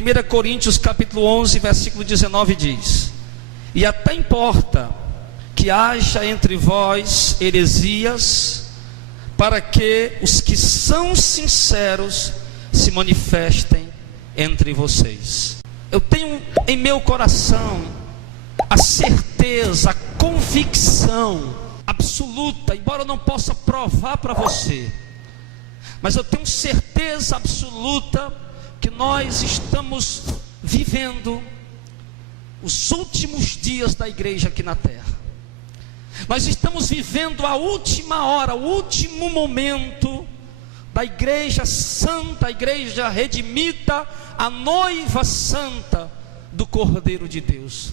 1 Coríntios capítulo 11, versículo 19 diz: e até importa que haja entre vós heresias, para que os que são sinceros se manifestem entre vocês. Eu tenho em meu coração a certeza, a convicção absoluta, embora eu não possa provar para você, mas eu tenho certeza absoluta que nós estamos vivendo os últimos dias da igreja aqui na terra. Nós estamos vivendo a última hora, o último momento da igreja santa, a igreja redimida, a noiva santa do Cordeiro de Deus.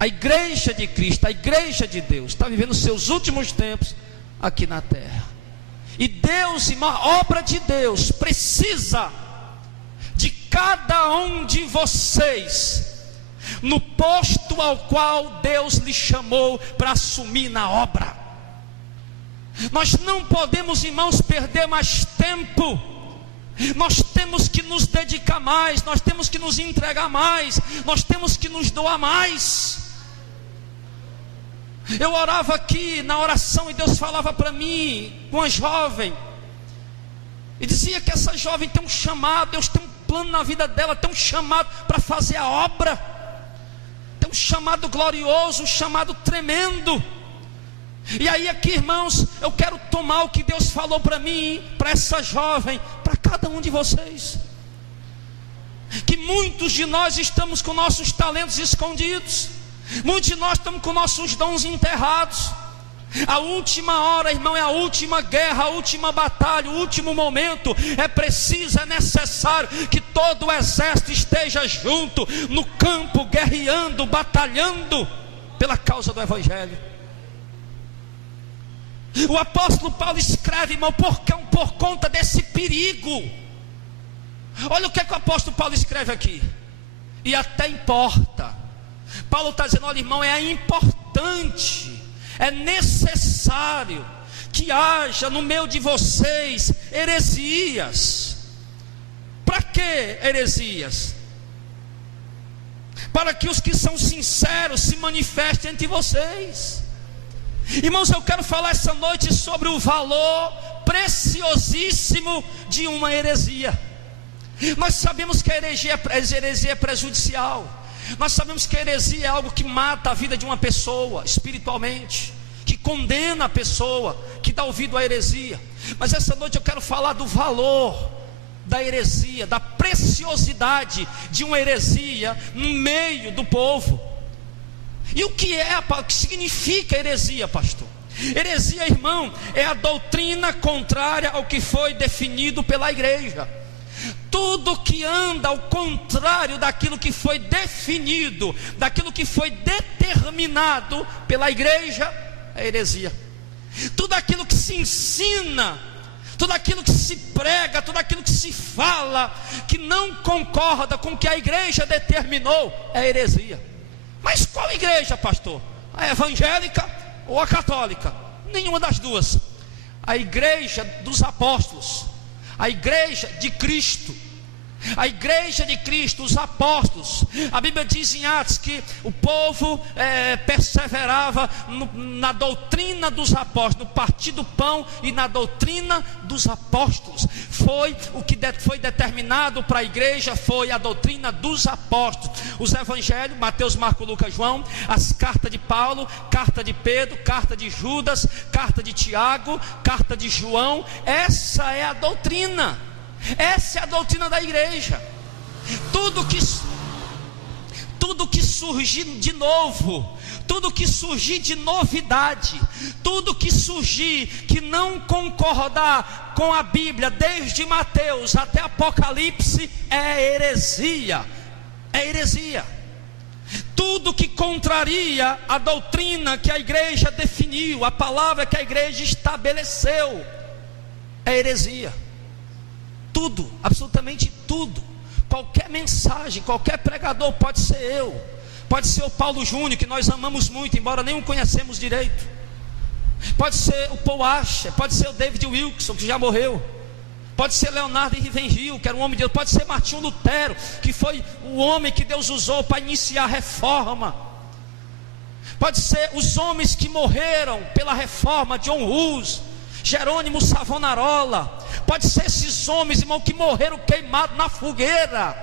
A igreja de Cristo, a igreja de Deus está vivendo os seus últimos tempos aqui na terra. E Deus, irmão, a obra de Deus precisa de cada um de vocês no posto ao qual Deus lhe chamou para assumir na obra. Nós não podemos, irmãos, perder mais tempo. Nós temos que nos dedicar mais, nós temos que nos entregar mais, nós temos que nos doar mais. Eu orava aqui na oração e Deus falava para mim, uma jovem, e dizia que essa jovem tem um chamado, Deus tem um plano na vida dela, tem um chamado para fazer a obra, tem um chamado glorioso, um chamado tremendo. E aí aqui, irmãos, eu quero tomar o que Deus falou para mim, para essa jovem, para cada um de vocês, que muitos de nós estamos com nossos talentos escondidos, muitos de nós estamos com nossos dons enterrados. A última hora, irmão, é a última guerra, a última batalha, o último momento. É preciso, é necessário que todo o exército esteja junto no campo, guerreando, batalhando pela causa do Evangelho. O apóstolo Paulo escreve, irmão, por conta desse perigo. Olha o que o apóstolo Paulo escreve aqui. E até importa. Paulo está dizendo, olha, irmão, é importante, é necessário que haja no meio de vocês heresias. Para que heresias? Para que os que são sinceros se manifestem entre vocês. Irmãos, eu quero falar essa noite sobre o valor preciosíssimo de uma heresia. Nós sabemos que a heresia é prejudicial. Nós sabemos que a heresia é algo que mata a vida de uma pessoa espiritualmente, que condena a pessoa, que dá ouvido à heresia. Mas essa noite eu quero falar do valor da heresia, da preciosidade de uma heresia no meio do povo. E o que significa heresia, pastor? Heresia, irmão, é a doutrina contrária ao que foi definido pela igreja. Tudo que anda ao contrário daquilo que foi definido, daquilo que foi determinado pela igreja, é heresia. Tudo aquilo que se ensina, tudo aquilo que se prega, tudo aquilo que se fala, que não concorda com o que a igreja determinou, é heresia. Mas qual igreja, pastor? A evangélica ou a católica? Nenhuma das duas. A igreja dos apóstolos, a igreja de Cristo, a igreja de Cristo, os apóstolos. A Bíblia diz em Atos que o povo perseverava na doutrina dos apóstolos, no partir do pão e na doutrina dos apóstolos. Foi o que foi determinado para a igreja, foi a doutrina dos apóstolos. Os evangelhos, Mateus, Marcos, Lucas, João, as cartas de Paulo, carta de Pedro, carta de Judas, carta de Tiago, carta de João. Essa é a doutrina. Essa é a doutrina da igreja. Tudo que surgir de novo, tudo que surgir de novidade, tudo que surgir que não concordar com a Bíblia, desde Mateus até Apocalipse, é heresia. É heresia. Tudo que contraria a doutrina que a igreja definiu, a palavra que a igreja estabeleceu, é heresia. Tudo, absolutamente tudo. Qualquer mensagem, qualquer pregador, pode ser eu, pode ser o Paulo Júnior, que nós amamos muito, embora nem o conhecemos direito, pode ser o Paul Washer, pode ser o David Wilkerson, que já morreu, Pode ser Leonardo Ravenhill, que era um homem de Deus. Pode ser Martinho Lutero, que foi o homem que Deus usou para iniciar a reforma. Pode ser os homens que morreram pela reforma, John Hus, Jerônimo Savonarola. Pode ser esses homens, irmão, que morreram queimados na fogueira,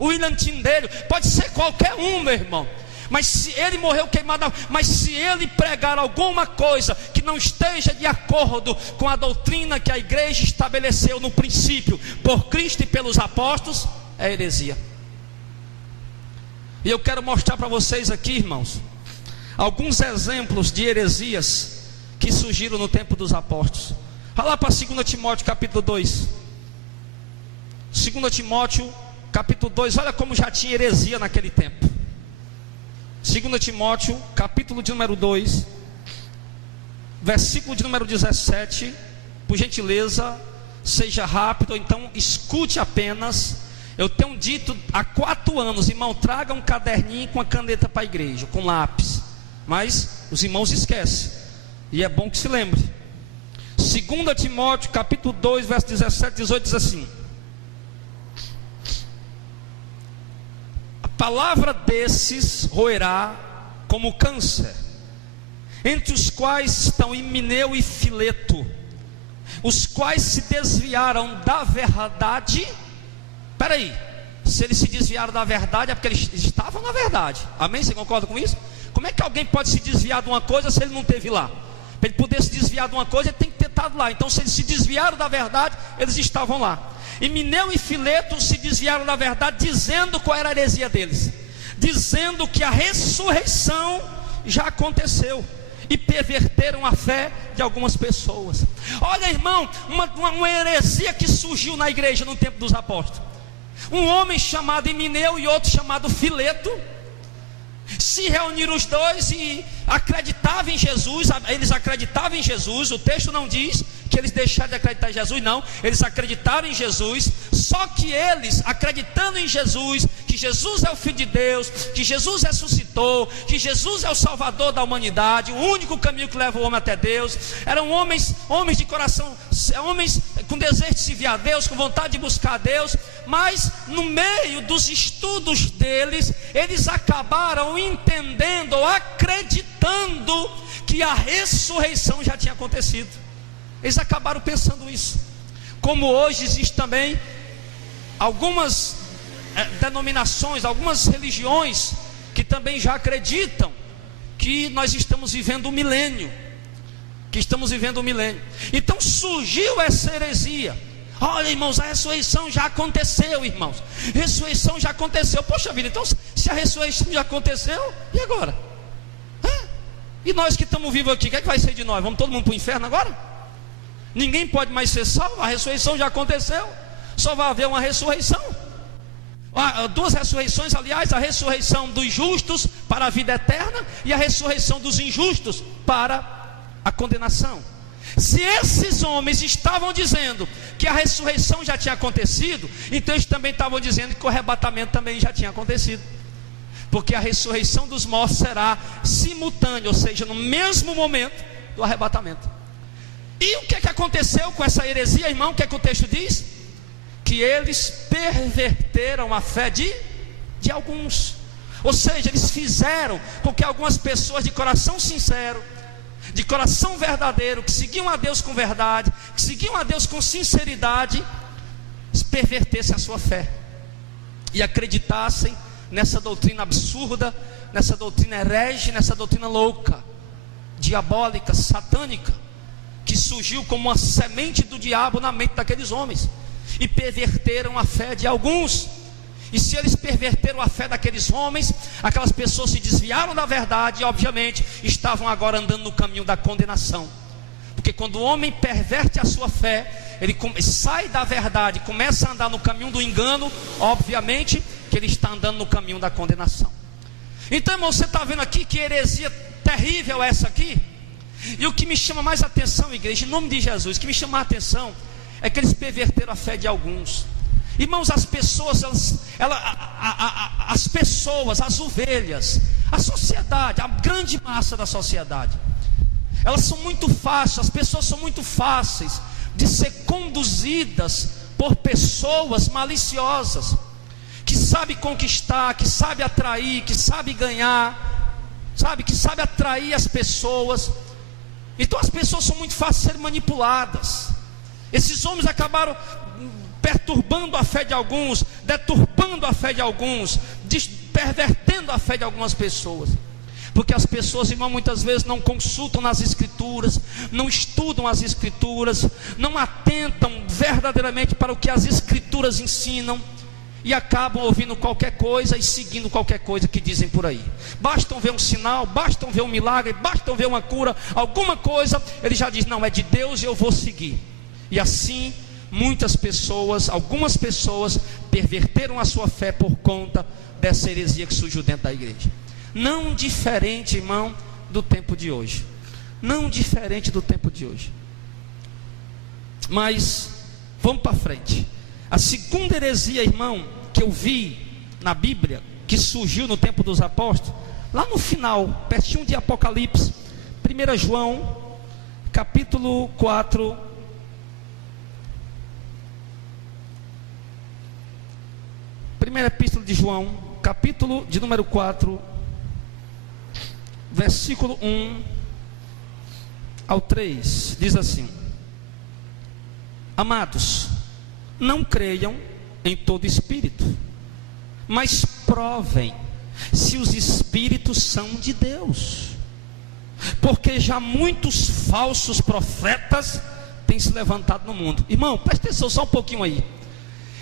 William Tyndale. Pode ser qualquer um, meu irmão. Mas se ele morreu queimado, mas se ele pregar alguma coisa que não esteja de acordo com a doutrina que a igreja estabeleceu no princípio, por Cristo e pelos apóstolos, é heresia. E eu quero mostrar para vocês aqui, irmãos, alguns exemplos de heresias que surgiram no tempo dos apóstolos. Vai lá para 2 Timóteo capítulo 2. 2 Timóteo capítulo 2, olha como já tinha heresia naquele tempo. 2 Timóteo, capítulo de número 2, versículo de número 17. Por gentileza, seja rápido, ou então escute apenas. Eu tenho dito há 4 anos, irmão, traga um caderninho com a caneta para a igreja, com lápis. Mas os irmãos esquecem, e é bom que se lembre. 2 Timóteo, capítulo 2, verso 17 e 18 diz assim: a palavra desses roerá como câncer, entre os quais estão Himeneu e Fileto, os quais se desviaram da verdade. Espera aí, se eles se desviaram da verdade é porque eles estavam na verdade. Amém? Você concorda com isso? Como é que alguém pode se desviar de uma coisa se ele não esteve lá? Para ele poder se desviar de uma coisa, ele tem que ter estado lá. Então, se eles se desviaram da verdade, eles estavam lá. Himeneu e Fileto se desviaram da verdade, dizendo qual era a heresia deles, dizendo que a ressurreição já aconteceu, e perverteram a fé de algumas pessoas. Olha, irmão, uma heresia que surgiu na igreja no tempo dos apóstolos. Um homem chamado Himeneu e outro chamado Fileto se reuniram os dois e acreditavam em Jesus. Eles acreditavam em Jesus. O texto não diz que eles deixaram de acreditar em Jesus, não. Eles acreditaram em Jesus. Só que eles, acreditando em Jesus, que Jesus é o Filho de Deus, que Jesus ressuscitou, que Jesus é o Salvador da humanidade, o único caminho que leva o homem até Deus, eram homens de coração, homens com desejo de servir a Deus, com vontade de buscar a Deus. Mas no meio dos estudos deles, eles acabaram entendendo ou acreditando que a ressurreição já tinha acontecido. Eles acabaram pensando isso. Como hoje existe também algumas denominações, algumas religiões que também já acreditam que nós estamos vivendo um milênio, Então surgiu essa heresia. Olha, irmãos, a ressurreição já aconteceu, irmãos. Ressurreição já aconteceu. Poxa vida, então se a ressurreição já aconteceu, e agora? E nós que estamos vivos aqui, o que é que vai ser de nós? Vamos todo mundo para o inferno agora? Ninguém pode mais ser salvo. A ressurreição já aconteceu. Só vai haver uma ressurreição. 2 ressurreições, aliás, a ressurreição dos justos para a vida eterna e a ressurreição dos injustos para a condenação. Se esses homens estavam dizendo que a ressurreição já tinha acontecido, então eles também estavam dizendo que o arrebatamento também já tinha acontecido, porque a ressurreição dos mortos será simultânea, ou seja, no mesmo momento do arrebatamento. E o que é que aconteceu com essa heresia, irmão? O que é que o texto diz? Que eles perverteram a fé de alguns. Ou seja, eles fizeram com que algumas pessoas de coração sincero, de coração verdadeiro, que seguiam a Deus com verdade, que seguiam a Deus com sinceridade, pervertessem a sua fé e acreditassem nessa doutrina absurda, nessa doutrina herege, nessa doutrina louca, diabólica, satânica, que surgiu como uma semente do diabo na mente daqueles homens, e perverteram a fé de alguns. E se eles perverteram a fé daqueles homens, aquelas pessoas se desviaram da verdade e obviamente estavam agora andando no caminho da condenação. Porque quando o homem perverte a sua fé, ele sai da verdade, começa a andar no caminho do engano, obviamente que ele está andando no caminho da condenação. Então, irmão, você está vendo aqui que heresia terrível é essa aqui? E o que me chama mais atenção, igreja, em nome de Jesus, o que me chama a atenção é que eles perverteram a fé de alguns. Irmãos, as pessoas, as ovelhas, a sociedade, a grande massa da sociedade, elas são muito fáceis, as pessoas são muito fáceis de ser conduzidas por pessoas maliciosas, que sabe conquistar, que sabe atrair, que sabe ganhar, que sabe atrair as pessoas. Então as pessoas são muito fáceis de serem manipuladas. Esses homens acabaram perturbando a fé de alguns, deturpando a fé de alguns, pervertendo a fé de algumas pessoas. Porque as pessoas, irmão, muitas vezes não consultam nas Escrituras, não estudam as Escrituras, não atentam verdadeiramente para o que as Escrituras ensinam, e acabam ouvindo qualquer coisa e seguindo qualquer coisa que dizem por aí. Bastam ver um sinal, bastam ver um milagre, bastam ver uma cura, alguma coisa, ele já diz: não, é de Deus e eu vou seguir. E assim, muitas pessoas, algumas pessoas, perverteram a sua fé por conta dessa heresia que surgiu dentro da igreja. Não diferente, irmão, do tempo de hoje. Não diferente do tempo de hoje. Mas, vamos para frente. A segunda heresia, irmão, que eu vi na Bíblia, que surgiu no tempo dos apóstolos, lá no final, pertinho de Apocalipse, 1 João, capítulo 4, primeira epístola de João, capítulo de número 4, versículo 1 ao 3, diz assim: amados, não creiam em todo espírito, mas provem se os espíritos são de Deus, porque já muitos falsos profetas têm se levantado no mundo. Irmão, presta atenção só um pouquinho aí.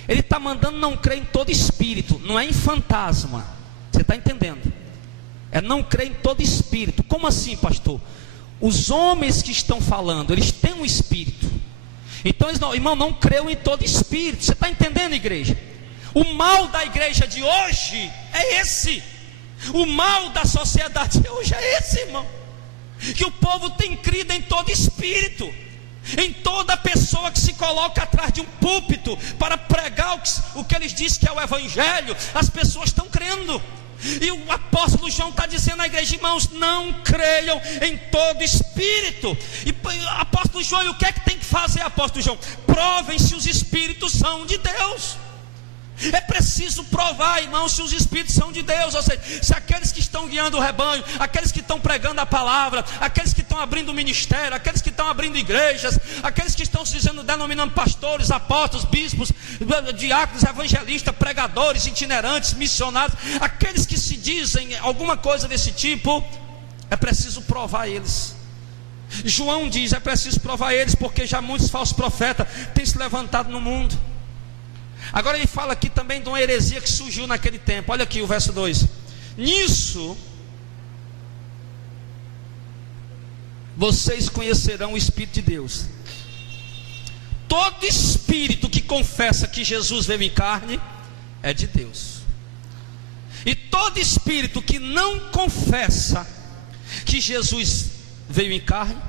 Ele está mandando não crer em todo espírito, não é em fantasma. Você está entendendo? É não crer em todo espírito. Como assim, pastor? Os homens que estão falando, eles têm um espírito. Então eles não, irmão, não creem em todo espírito. Você está entendendo, igreja? O mal da igreja de hoje é esse. O mal da sociedade de hoje é esse, irmão. Que o povo tem crido em todo espírito, em toda pessoa que se coloca atrás de um púlpito para pregar o que eles dizem que é o evangelho. As pessoas estão crendo. E o apóstolo João está dizendo à igreja: irmãos, não creiam em todo espírito. E apóstolo João, e o que é que tem que fazer, apóstolo João? Provem se os espíritos são de Deus. É preciso provar, irmãos, se os espíritos são de Deus. Ou seja, se aqueles que estão guiando o rebanho, aqueles que estão pregando a palavra, aqueles que estão abrindo o ministério, aqueles que estão abrindo igrejas, aqueles que estão se denominando pastores, apóstolos, bispos, diáconos, evangelistas, pregadores, itinerantes, missionários, aqueles que se dizem alguma coisa desse tipo, é preciso provar eles. João diz: é preciso provar eles, porque já muitos falsos profetas têm se levantado no mundo. Agora ele fala aqui também de uma heresia que surgiu naquele tempo. Olha aqui o verso 2: nisso vocês conhecerão o Espírito de Deus. Todo espírito que confessa que Jesus veio em carne é de Deus. E todo espírito que não confessa que Jesus veio em carne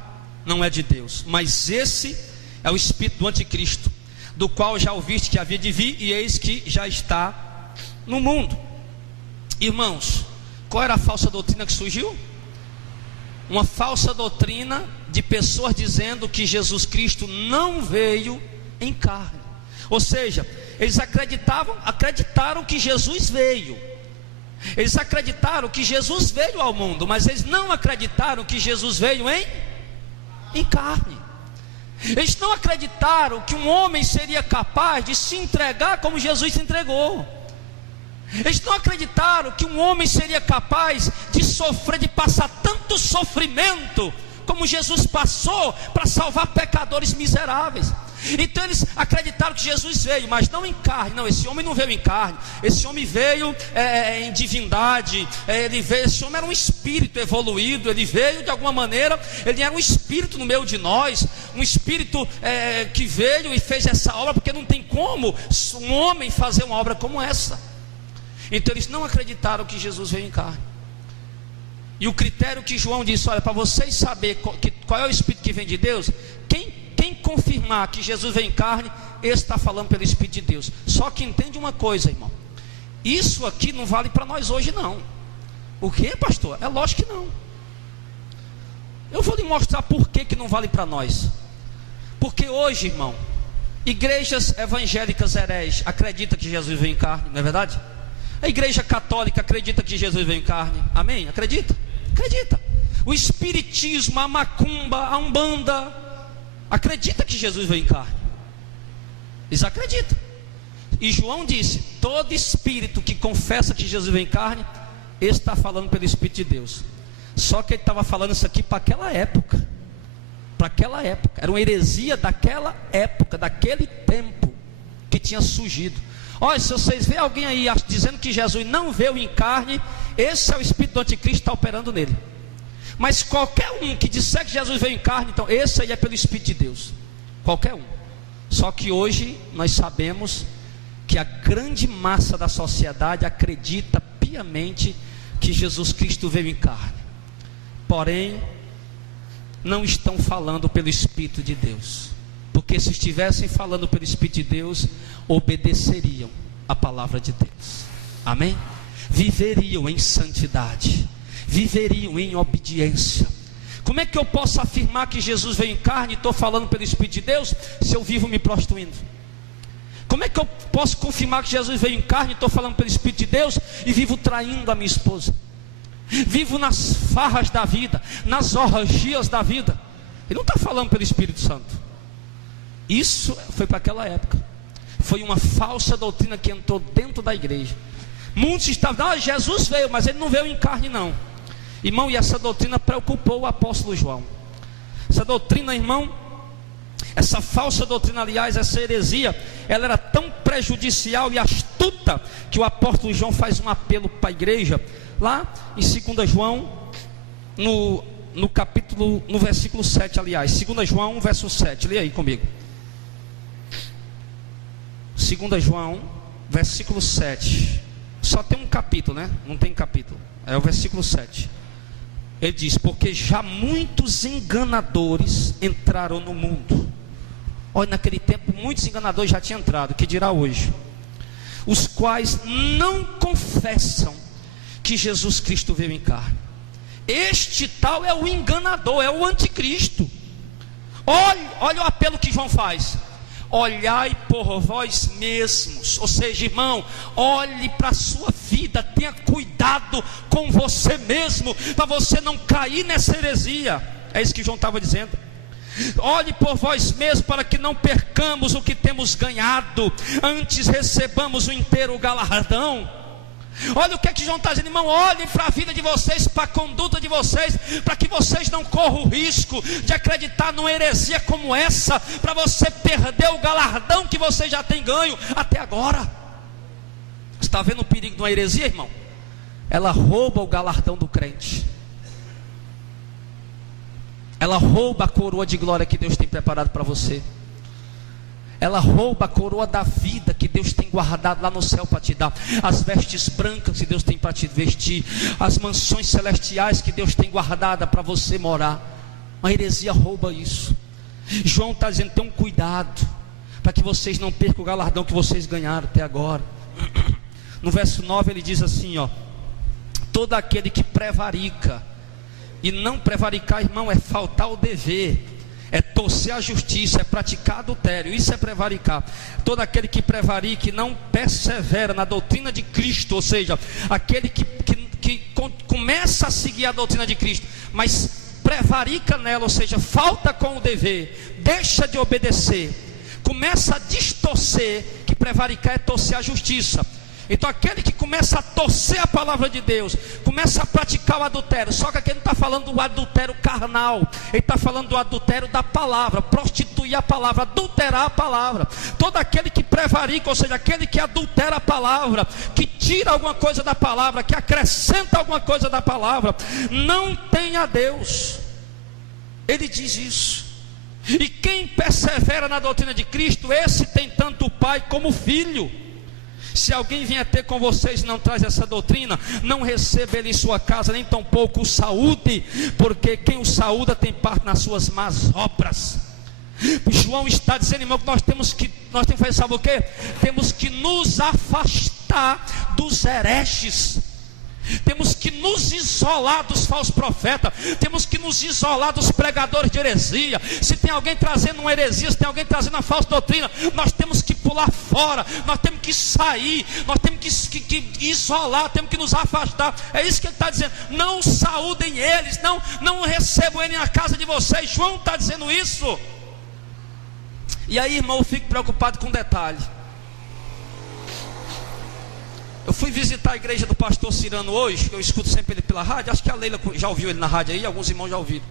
não é de Deus. Mas esse é o espírito do anticristo, do qual já ouviste que havia de vir, e eis que já está no mundo. Irmãos, qual era a falsa doutrina que surgiu? Uma falsa doutrina de pessoas dizendo que Jesus Cristo não veio em carne. Ou seja, eles acreditaram que Jesus veio. Eles acreditaram que Jesus veio ao mundo, mas eles não acreditaram que Jesus veio em carne. Eles não acreditaram que um homem seria capaz de se entregar como Jesus se entregou. Eles não acreditaram que um homem seria capaz de sofrer, de passar tanto sofrimento como Jesus passou para salvar pecadores miseráveis. Então eles acreditaram que Jesus veio, mas não em carne. Não, esse homem não veio em carne. Esse homem veio em divindade. Esse homem era um espírito evoluído. Ele veio de alguma maneira. Ele era um espírito no meio de nós. Um espírito que veio e fez essa obra, porque não tem como um homem fazer uma obra como essa. Então eles não acreditaram que Jesus veio em carne. E o critério que João disse: olha, para vocês saberem qual é o espírito que vem de Deus, quem confirmar que Jesus veio em carne, esse está falando pelo Espírito de Deus. Só que entende uma coisa, irmão: isso aqui não vale para nós hoje não. O que, pastor? É lógico que não. Eu vou lhe mostrar por que não vale para nós. Porque hoje, irmão, igrejas evangélicas hereges acreditam que Jesus veio em carne, não é verdade? A igreja católica acredita que Jesus veio em carne, amém? Acredita? Acredita. O espiritismo, a macumba, a umbanda, acredita que Jesus veio em carne. Eles acreditam. E João disse: todo espírito que confessa que Jesus veio em carne, ele está falando pelo Espírito de Deus. Só que ele estava falando isso aqui para aquela época. Para aquela época, era uma heresia daquela época, daquele tempo que tinha surgido. Olha, se vocês verem alguém aí dizendo que Jesus não veio em carne, esse é o espírito do anticristo que está operando nele. Mas qualquer um que disser que Jesus veio em carne, então esse aí é pelo Espírito de Deus. Qualquer um. Só que hoje nós sabemos que a grande massa da sociedade acredita piamente que Jesus Cristo veio em carne. Porém, não estão falando pelo Espírito de Deus, porque se estivessem falando pelo Espírito de Deus, obedeceriam a palavra de Deus, amém? Viveriam em santidade, viveriam em obediência. Como é que eu posso afirmar que Jesus veio em carne e estou falando pelo Espírito de Deus, se eu vivo me prostituindo? Como é que eu posso confirmar que Jesus veio em carne e estou falando pelo Espírito de Deus e vivo traindo a minha esposa? Vivo nas farras da vida, nas orgias da vida. Ele não está falando pelo Espírito Santo. Isso foi para aquela época. Foi uma falsa doutrina que entrou dentro da igreja. Muitos estavam, Jesus veio, mas ele não veio em carne não. Irmão, e essa doutrina preocupou o apóstolo João. Essa doutrina, irmão, essa falsa doutrina, aliás, essa heresia, ela era tão prejudicial e astuta, que o apóstolo João faz um apelo para a igreja, lá em 2 João, no capítulo, no versículo 7, aliás, 2 João, verso 7, lê aí comigo. 2 João, versículo 7, só tem um capítulo, né? Não tem capítulo, é o versículo 7. Ele diz: porque já muitos enganadores entraram no mundo. Olha, naquele tempo muitos enganadores já tinham entrado, que dirá hoje? Os quais não confessam que Jesus Cristo veio em carne. Este tal é o enganador, é o anticristo. Olha o apelo que João faz: olhai por vós mesmos. Ou seja, irmão, olhe para a sua vida, tenha cuidado com você mesmo, para você não cair nessa heresia. É isso que João estava dizendo. Olhe por vós mesmos, para que não percamos o que temos ganhado, antes recebamos o inteiro galardão. Olha o que é que João está dizendo, irmão. Olhem para a vida de vocês, para a conduta de vocês, para que vocês não corram o risco de acreditar numa heresia como essa, para você perder o galardão que você já tem ganho até agora. Está vendo o perigo de uma heresia, irmão? Ela rouba o galardão do crente. Ela rouba a coroa de glória que Deus tem preparado para você. Ela rouba a coroa da vida que Deus tem guardado lá no céu para te dar. As vestes brancas que Deus tem para te vestir. As mansões celestiais que Deus tem guardada para você morar. A heresia rouba isso. João está dizendo: tenham cuidado, para que vocês não percam o galardão que vocês ganharam até agora. No verso 9 ele diz assim, ó: todo aquele que prevarica. E não prevaricar, irmão, é faltar ao dever, é torcer a justiça, é praticar adultério. Isso é prevaricar. Todo aquele que prevarica e não persevera na doutrina de Cristo, ou seja, aquele que começa a seguir a doutrina de Cristo, mas prevarica nela, ou seja, falta com o dever, deixa de obedecer, começa a distorcer. Que prevaricar é torcer a justiça. Então aquele que começa a torcer a palavra de Deus, começa a praticar o adultério. Só que aqui ele não está falando do adultério carnal, ele está falando do adultério da palavra, prostituir a palavra, adulterar a palavra. Todo aquele que prevarica, ou seja, aquele que adultera a palavra, que tira alguma coisa da palavra, que acrescenta alguma coisa da palavra, não tem a Deus. Ele diz isso. E quem persevera na doutrina de Cristo, esse tem tanto o Pai como o Filho. Se alguém vier ter com vocês e não traz essa doutrina, não receba ele em sua casa, nem tampouco o saúde, porque quem o saúda tem parte nas suas más obras. João está dizendo, irmão, que nós temos que fazer, sabe o quê? Temos que nos afastar dos hereges. Temos que nos isolar dos falsos profetas. Temos que nos isolar dos pregadores de heresia. Se tem alguém trazendo uma heresia, se tem alguém trazendo uma falsa doutrina, nós temos que pular fora. Nós temos que sair. Nós temos que isolar. Temos que nos afastar. É isso que ele está dizendo. Não saúdem eles. Não recebam eles na casa de vocês. João está dizendo isso. E aí, irmão, eu fico preocupado com um detalhe. Eu fui visitar a igreja do pastor Cirano hoje. Eu escuto sempre ele pela rádio. Acho que a Leila já ouviu ele na rádio aí. Alguns irmãos já ouviu.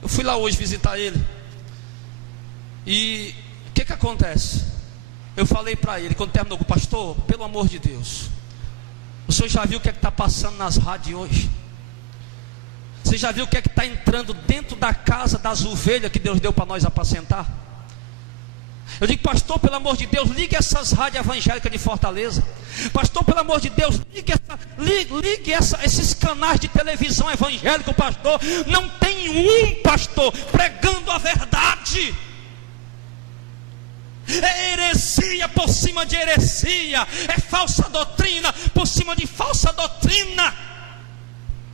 Eu fui lá hoje visitar ele. E o que acontece? Eu falei para ele, quando terminou com o pastor, pelo amor de Deus, o senhor já viu o que está passando nas rádios hoje? Você já viu o que está entrando dentro da casa das ovelhas que Deus deu para nós apacentar? Eu digo, pastor, pelo amor de Deus, ligue essas rádios evangélicas de Fortaleza. Pastor, pelo amor de Deus, ligue esses canais de televisão evangélico, pastor. Não tem um pastor pregando a verdade. É heresia por cima de heresia. É falsa doutrina por cima de falsa doutrina.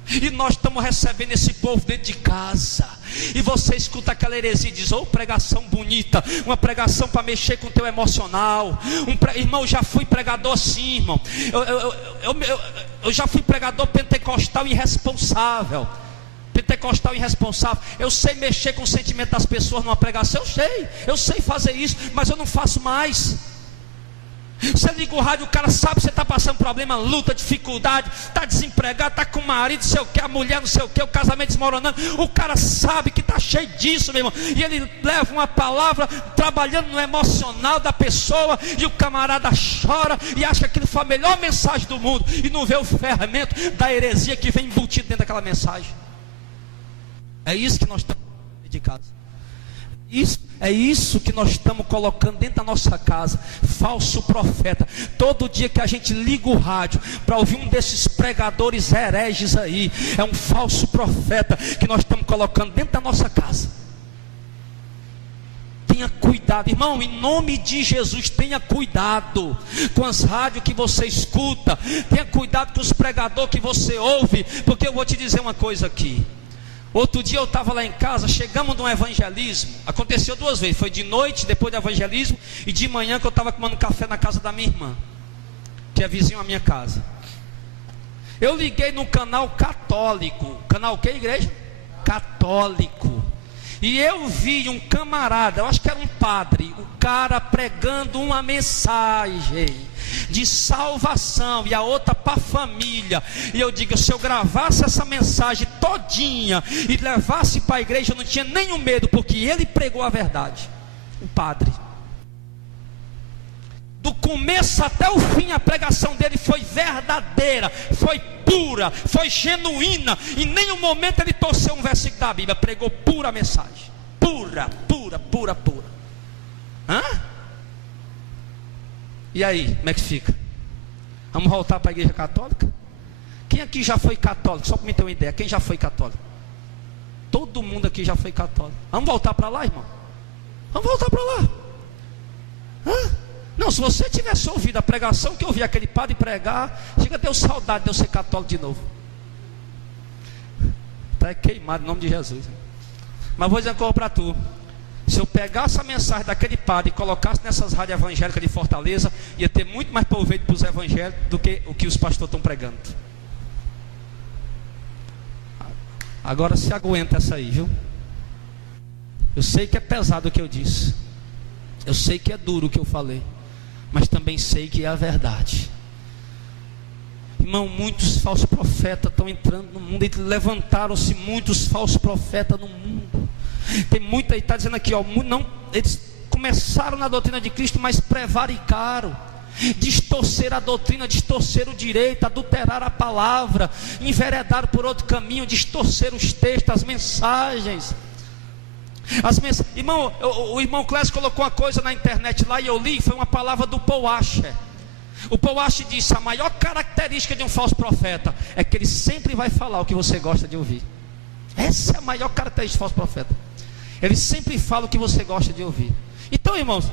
E nós estamos recebendo esse povo dentro de casa. E você escuta aquela heresia e diz: oh, pregação bonita, uma pregação para mexer com o teu emocional. Irmão, eu já fui pregador assim, irmão. Eu já fui pregador pentecostal irresponsável. Eu sei mexer com o sentimento das pessoas numa pregação. Eu sei fazer isso, mas eu não faço mais. Você liga o rádio, o cara sabe que você está passando problema, luta, dificuldade, está desempregado, está com o marido, não sei o que, a mulher não sei o que, o casamento desmoronando. O cara sabe que está cheio disso, meu irmão. E ele leva uma palavra trabalhando no emocional da pessoa. E o camarada chora e acha que aquilo foi a melhor mensagem do mundo. E não vê o fermento da heresia que vem embutido dentro daquela mensagem. É isso que nós estamos de casa. É isso que nós estamos colocando dentro da nossa casa. Falso profeta. Todo dia que a gente liga o rádio para ouvir um desses pregadores hereges aí, é um falso profeta que nós estamos colocando dentro da nossa casa. Tenha cuidado, irmão, em nome de Jesus, tenha cuidado com as rádios que você escuta. Tenha cuidado com os pregadores que você ouve. Porque eu vou te dizer uma coisa aqui. Outro dia eu estava lá em casa, chegamos de um evangelismo. Aconteceu 2 vezes, foi de noite, depois do evangelismo, e de manhã que eu estava tomando café na casa da minha irmã, que é vizinho à minha casa. Eu liguei no canal católico. Canal o que, igreja? Católico. E eu vi um camarada, eu acho que era um padre, o cara pregando uma mensagem de salvação e a outra para a família. E eu digo, se eu gravasse essa mensagem todinha e levasse para a igreja, eu não tinha nenhum medo, porque ele pregou a verdade. O padre, do começo até o fim, a pregação dele foi verdadeira, foi pura, foi genuína. Em nenhum momento ele torceu um versículo da Bíblia. Pregou pura mensagem. Pura. Hã? E aí, como é que fica? Vamos voltar para a igreja católica? Quem aqui já foi católico? Só para me ter uma ideia, quem já foi católico? Todo mundo aqui já foi católico. Vamos voltar para lá, irmão? Vamos voltar para lá. Hã? Não, se você tivesse ouvido a pregação que eu ouvi aquele padre pregar, chega, deu saudade de eu ser católico de novo. Está queimado em nome de Jesus. Mas vou dizer uma coisa para tu. Se eu pegasse a mensagem daquele padre e colocasse nessas rádios evangélicas de Fortaleza, ia ter muito mais proveito para os evangélicos do que o que os pastores estão pregando. Agora se aguenta essa aí, viu? Eu sei que é pesado o que eu disse. Eu sei que é duro o que eu falei. Mas também sei que é a verdade. Irmão, muitos falsos profetas estão entrando no mundo. E levantaram-se muitos falsos profetas no mundo. Tem muito aí, está dizendo aqui, ó, não, eles começaram na doutrina de Cristo, mas prevaricaram, distorceram a doutrina, distorceram o direito, adulteraram a palavra, enveredaram por outro caminho, distorceram os textos, as mensagens. Irmão, o irmão Clésio colocou uma coisa na internet lá e eu li, foi uma palavra do Paul Washer. O Paul Washer disse: a maior característica de um falso profeta é que ele sempre vai falar o que você gosta de ouvir. Essa é a maior característica do falso profeta. Ele sempre fala o que você gosta de ouvir. Então, irmãos,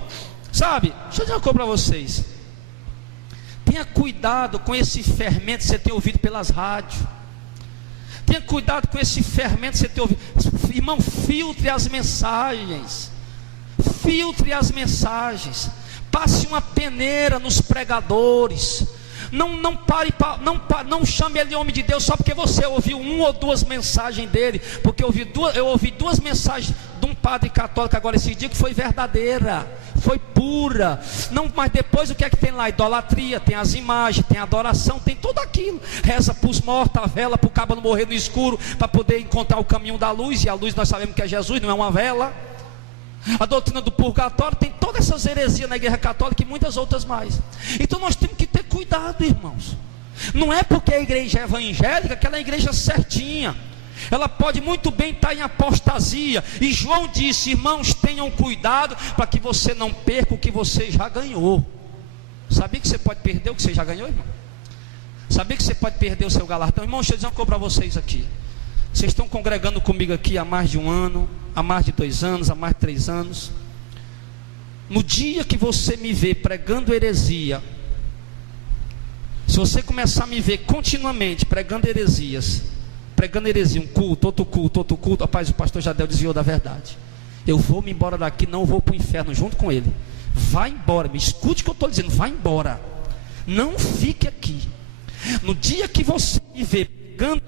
sabe, deixa eu dizer uma coisa para vocês. Tenha cuidado com esse fermento que você tem ouvido pelas rádios. Tenha cuidado com esse fermento que você tem ouvido. Irmão, filtre as mensagens. Filtre as mensagens. Passe uma peneira nos pregadores. Não chame ele de homem de Deus só porque você ouviu uma ou duas mensagens dele. Porque eu ouvi duas mensagens de um padre católico agora esse dia que foi verdadeira, foi pura. Não, mas depois o que é que tem lá? Idolatria, tem as imagens, tem adoração, tem tudo aquilo. Reza para os mortos, a vela para o cabo não morrer no escuro, para poder encontrar o caminho da luz. E a luz nós sabemos que é Jesus, não é uma vela. A doutrina do purgatório, tem todas essas heresias na igreja católica e muitas outras mais. Então nós temos que ter cuidado, irmãos. Não é porque a igreja é evangélica que ela é a igreja certinha. Ela pode muito bem estar em apostasia. E João disse: irmãos, tenham cuidado para que você não perca o que você já ganhou. Sabia que você pode perder o que você já ganhou, irmão? Sabia que você pode perder o seu galardão? Irmão, deixa eu dizer uma coisa para vocês aqui. Vocês estão congregando comigo aqui há mais de um ano, há mais de 2 anos, há mais de 3 anos. No dia que você me vê pregando heresia, se você começar a me ver continuamente pregando heresias, um culto, outro culto, rapaz, o pastor Jadel desviou da verdade. Eu vou me embora daqui, não vou para o inferno junto com ele. Vai embora, me escute o que eu estou dizendo, vai embora. Não fique aqui. No dia que você me vê pregando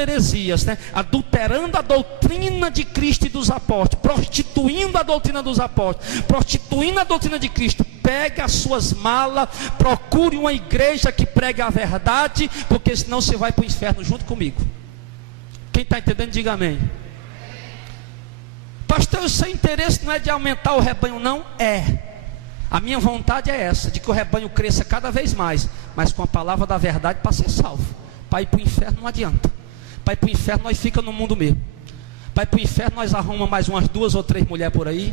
heresias, né? Adulterando a doutrina de Cristo e dos apóstolos, prostituindo a doutrina dos apóstolos, prostituindo a doutrina de Cristo, pegue as suas malas, procure uma igreja que pregue a verdade, porque senão você vai para o inferno junto comigo. Quem está entendendo, diga amém. Pastor, o seu interesse não é de aumentar o rebanho, não? A minha vontade é essa, de que o rebanho cresça cada vez mais, mas com a palavra da verdade para ser salvo. Para ir para o inferno não adianta. Para ir para o inferno nós ficamos no mundo mesmo. Para ir para o inferno nós arrumamos mais umas 2 ou 3 mulheres por aí.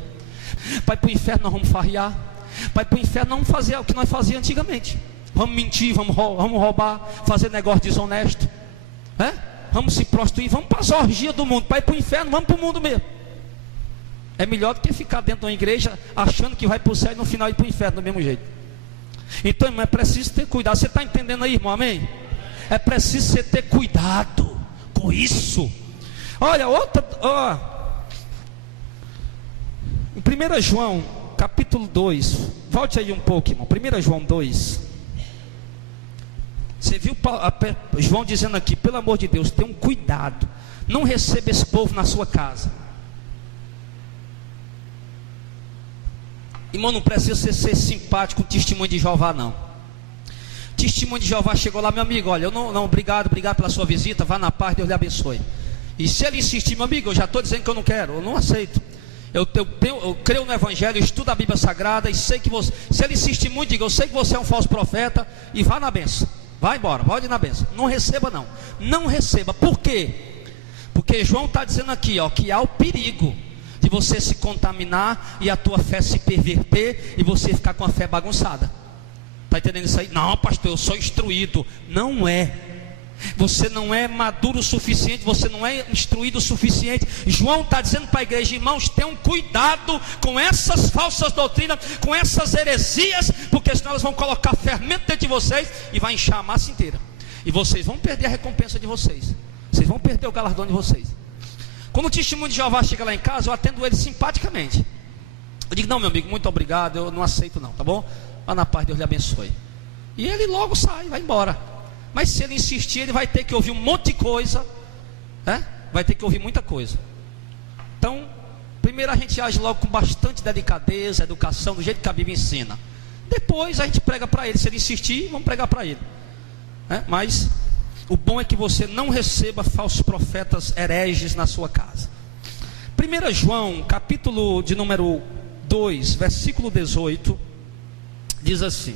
Para ir para o inferno nós vamos farrear. Para ir para o inferno nós vamos fazer o que nós fazíamos antigamente. Vamos mentir, vamos roubar, fazer negócio desonesto, vamos se prostituir, vamos para as orgias do mundo. Para ir para o inferno, vamos para o mundo mesmo. É melhor do que ficar dentro de uma igreja achando que vai para o céu e no final ir para o inferno do mesmo jeito. Então, irmão, é preciso ter cuidado. Você está entendendo aí, irmão? Amém? É preciso você ter cuidado com isso. Olha, em 1 João capítulo 2, volte aí um pouco, irmão. 1 João 2. Você viu João dizendo aqui: pelo amor de Deus, tenha um cuidado, não receba esse povo na sua casa. Irmão, não precisa ser simpático com o testemunho de Jeová, não. Testemunho de Jeová chegou lá: meu amigo, olha, eu não obrigado pela sua visita, vá na paz, Deus lhe abençoe. E se ele insistir: meu amigo, eu já estou dizendo que eu não quero, eu não aceito. Eu creio no Evangelho, eu estudo a Bíblia Sagrada e sei que você, se ele insistir muito, diga: eu sei que você é um falso profeta, e vá na benção, vá embora, pode ir na benção. Não receba, não receba. Por quê? Porque João está dizendo aqui, que há o perigo de você se contaminar e a tua fé se perverter e você ficar com a fé bagunçada. Está entendendo isso aí? Não, pastor, eu sou instruído. Não é. Você não é maduro o suficiente, você não é instruído o suficiente. João está dizendo para a igreja: irmãos, tenham cuidado com essas falsas doutrinas, com essas heresias, porque senão elas vão colocar fermento dentro de vocês e vai inchar a massa inteira. E vocês vão perder a recompensa de vocês. Vocês vão perder o galardão de vocês. Quando o testemunho de Jeová chega lá em casa, eu atendo ele simpaticamente. Eu digo: não, meu amigo, muito obrigado, eu não aceito não, tá bom? Vá na paz, Deus lhe abençoe. E ele logo sai, vai embora. Mas se ele insistir, ele vai ter que ouvir um monte de coisa, vai ter que ouvir muita coisa. Então, primeiro a gente age logo com bastante delicadeza, educação, do jeito que a Bíblia ensina. Depois a gente prega para ele. Se ele insistir, vamos pregar para ele. Mas o bom é que você não receba falsos profetas hereges na sua casa. 1 João, capítulo de número 2, versículo 18, diz assim: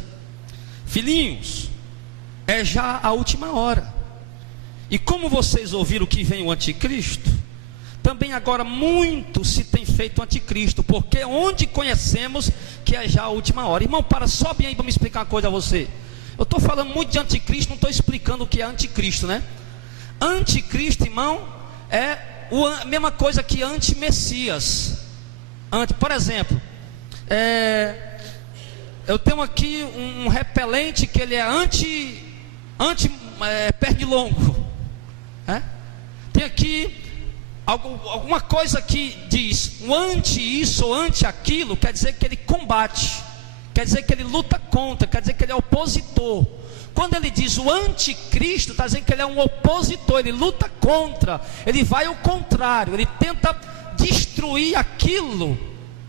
filhinhos, é já a última hora, e como vocês ouviram que vem o anticristo, também agora muito se tem feito anticristo, porque onde conhecemos que é já a última hora. Irmão, para só bem aí para me explicar uma coisa a você. Eu estou falando muito de anticristo, não estou explicando o que é anticristo, né? Anticristo, irmão, é a mesma coisa que anti-messias. Por exemplo, eu tenho aqui um repelente que ele é pernilongo. Tem aqui alguma coisa que diz o anti isso ou anti aquilo, quer dizer que ele combate, quer dizer que ele luta contra, quer dizer que ele é opositor. Quando ele diz o anticristo, está dizendo que ele é um opositor, ele luta contra, ele vai ao contrário, ele tenta destruir aquilo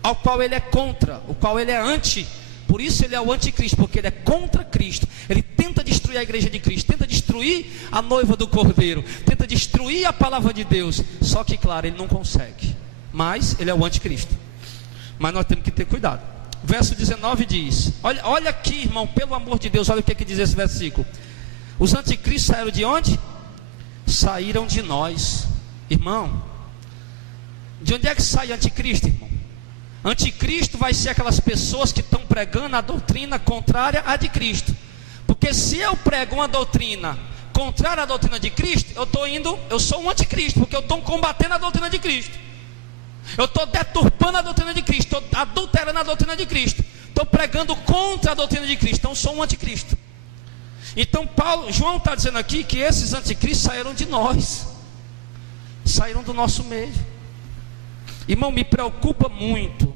ao qual ele é contra, o qual ele é anti. Por isso ele é o anticristo, porque ele é contra Cristo. Ele tenta destruir a igreja de Cristo, tenta destruir a noiva do Cordeiro, tenta destruir a palavra de Deus. Só que, claro, ele não consegue. Mas ele é o anticristo. Mas nós temos que ter cuidado. Verso 19 diz: olha aqui, irmão, pelo amor de Deus, olha o que diz esse versículo. Os anticristos saíram de onde? Saíram de nós. Irmão, de onde é que sai anticristo, irmão? Anticristo vai ser aquelas pessoas que estão pregando a doutrina contrária à de Cristo. Porque se eu prego uma doutrina contrária à doutrina de Cristo, eu sou um anticristo, porque eu estou combatendo a doutrina de Cristo. Eu estou deturpando a doutrina de Cristo, estou adulterando a doutrina de Cristo, estou pregando contra a doutrina de Cristo, então eu sou um anticristo. Então João está dizendo aqui que esses anticristos saíram de nós, saíram do nosso meio. Irmão, me preocupa muito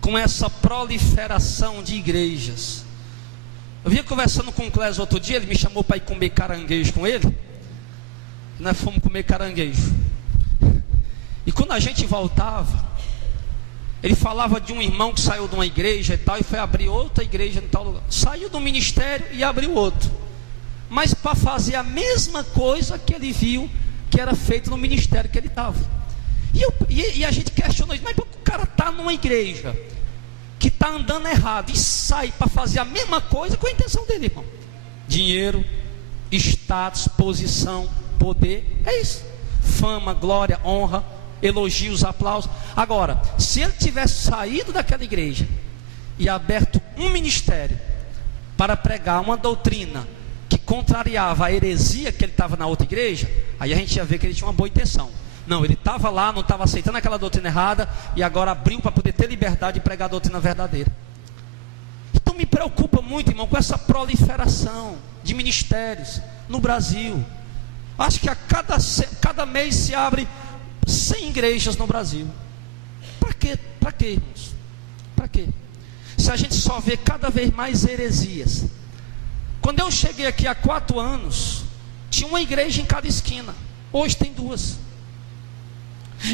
com essa proliferação de igrejas. Eu vinha conversando com o Clésio outro dia, ele me chamou para ir comer caranguejo com ele. Nós fomos comer caranguejo. E quando a gente voltava, ele falava de um irmão que saiu de uma igreja e tal, e foi abrir outra igreja em tal lugar. Saiu do ministério e abriu outro, mas para fazer a mesma coisa que ele viu que era feito no ministério que ele estava. E a gente questionou isso, mas o cara está numa igreja que está andando errado e sai para fazer a mesma coisa, com a intenção dele, irmão? Dinheiro, status, posição, poder, é isso. Fama, glória, honra, elogios, aplausos. Agora, se ele tivesse saído daquela igreja e aberto um ministério para pregar uma doutrina que contrariava a heresia que ele estava na outra igreja, aí a gente ia ver que ele tinha uma boa intenção. Não, ele estava lá, não estava aceitando aquela doutrina errada, e agora abriu para poder ter liberdade de pregar a doutrina verdadeira. Então me preocupa muito, irmão, com essa proliferação de ministérios no Brasil. Acho que a cada mês se abre 100 igrejas no Brasil. Para quê? Para quê, irmãos? Para quê? Se a gente só vê cada vez mais heresias. Quando eu cheguei aqui há 4 anos, tinha uma igreja em cada esquina. Hoje tem 2.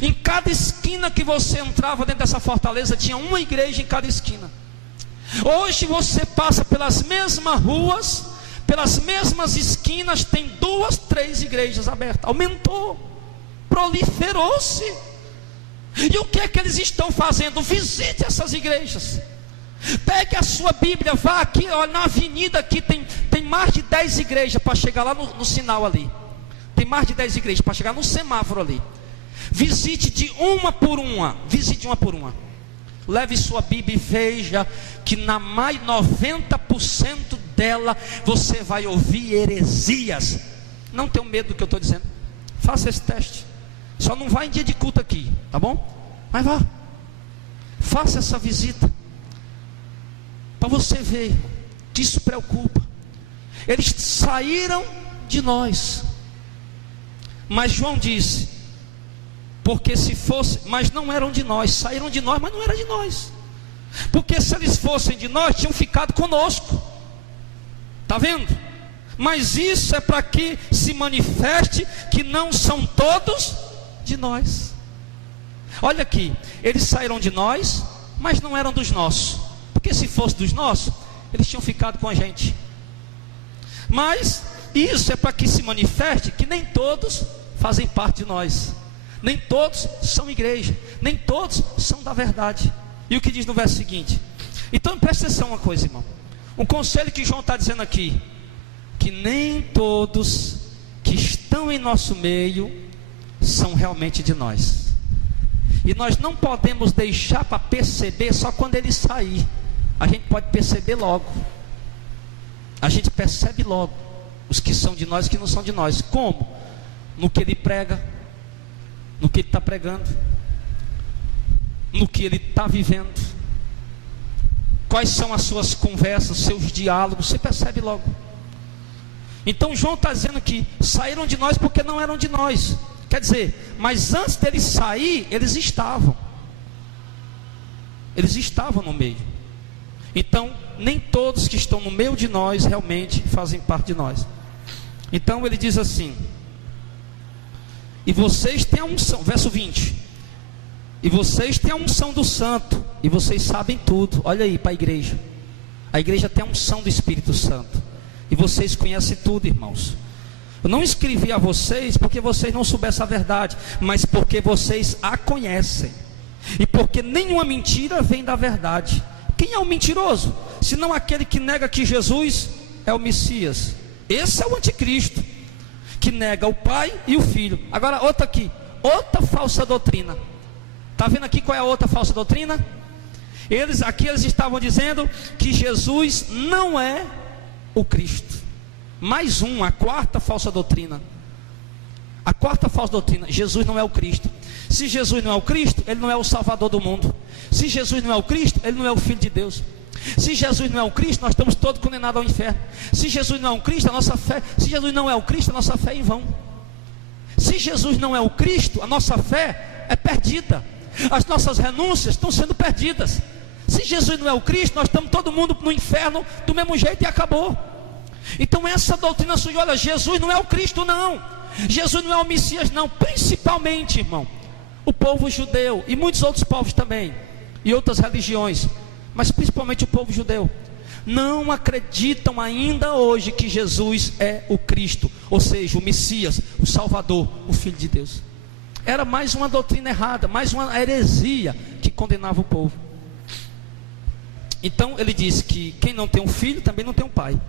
Em cada esquina que você entrava dentro dessa fortaleza, tinha uma igreja em cada esquina. Hoje você passa pelas mesmas ruas, pelas mesmas esquinas, tem 2, 3 igrejas abertas. Aumentou, proliferou-se. E o que é que eles estão fazendo? Visite essas igrejas. Pegue a sua Bíblia, vá aqui, ó, na avenida aqui tem mais de 10 igrejas para chegar lá no sinal ali. Tem mais de 10 igrejas para chegar no semáforo ali. Visite de uma por uma. Visite uma por uma. Leve sua Bíblia e veja que na mais 90% dela você vai ouvir heresias. Não tenha medo do que eu estou dizendo. Faça esse teste. Só não vá em dia de culto aqui, tá bom? Mas vá. Faça essa visita, para você ver que isso preocupa. Eles saíram de nós, mas João disse: porque se fosse, mas não eram de nós. Saíram de nós, mas não eram de nós. Porque se eles fossem de nós, tinham ficado conosco. Está vendo? Mas isso é para que se manifeste que não são todos de nós. Olha aqui, eles saíram de nós, mas não eram dos nossos. Porque se fosse dos nossos, eles tinham ficado com a gente. Mas isso é para que se manifeste que nem todos fazem parte de nós. Nem todos são igreja, nem todos são da verdade. E o que diz no verso seguinte? Então presta atenção uma coisa, irmão. Um conselho que João está dizendo aqui: que nem todos que estão em nosso meio são realmente de nós. E nós não podemos deixar para perceber só quando ele sair. A gente pode perceber logo. A gente percebe logo os que são de nós e os que não são de nós. Como? No que ele prega, no que ele está pregando, no que ele está vivendo. quais são as suas conversas, seus diálogos, você percebe logo. Então João está dizendo que saíram de nós porque não eram de nós. Quer dizer, mas antes deles sair, eles estavam no meio. Então, nem todos que estão no meio de nós realmente fazem parte de nós. Então ele diz assim: e vocês têm a unção, verso 20, e vocês têm a unção do Santo, e vocês sabem tudo. Olha aí para a igreja tem a unção do Espírito Santo, e vocês conhecem tudo, irmãos. Eu não escrevi a vocês porque vocês não soubessem a verdade, mas porque vocês a conhecem, e porque nenhuma mentira vem da verdade. Quem é o mentiroso? Senão aquele que nega que Jesus é o Messias. Esse é o anticristo, que nega o Pai e o Filho. Agora outra aqui, outra falsa doutrina. Está vendo aqui qual é a outra falsa doutrina? Eles estavam dizendo que Jesus não é o Cristo. Mais a quarta falsa doutrina. A quarta falsa doutrina: Jesus não é o Cristo. Se Jesus não é o Cristo, Ele não é o Salvador do mundo. Se Jesus não é o Cristo, Ele não é o Filho de Deus. Se Jesus não é o Cristo, nós estamos todos condenados ao inferno. Se Jesus não é o Cristo, a nossa fé é em vão. Se Jesus não é o Cristo, a nossa fé é perdida. As nossas renúncias estão sendo perdidas. Se Jesus não é o Cristo, nós estamos todo mundo no inferno do mesmo jeito e acabou. Então essa doutrina surgiu: olha, Jesus não é o Cristo não, Jesus não é o Messias não. Principalmente, irmão, o povo judeu e muitos outros povos também, e outras religiões, mas principalmente o povo judeu, não acreditam ainda hoje que Jesus é o Cristo, ou seja, o Messias, o Salvador, o Filho de Deus. Era mais uma doutrina errada, mais uma heresia que condenava o povo. Então ele disse que quem não tem um filho também não tem um pai.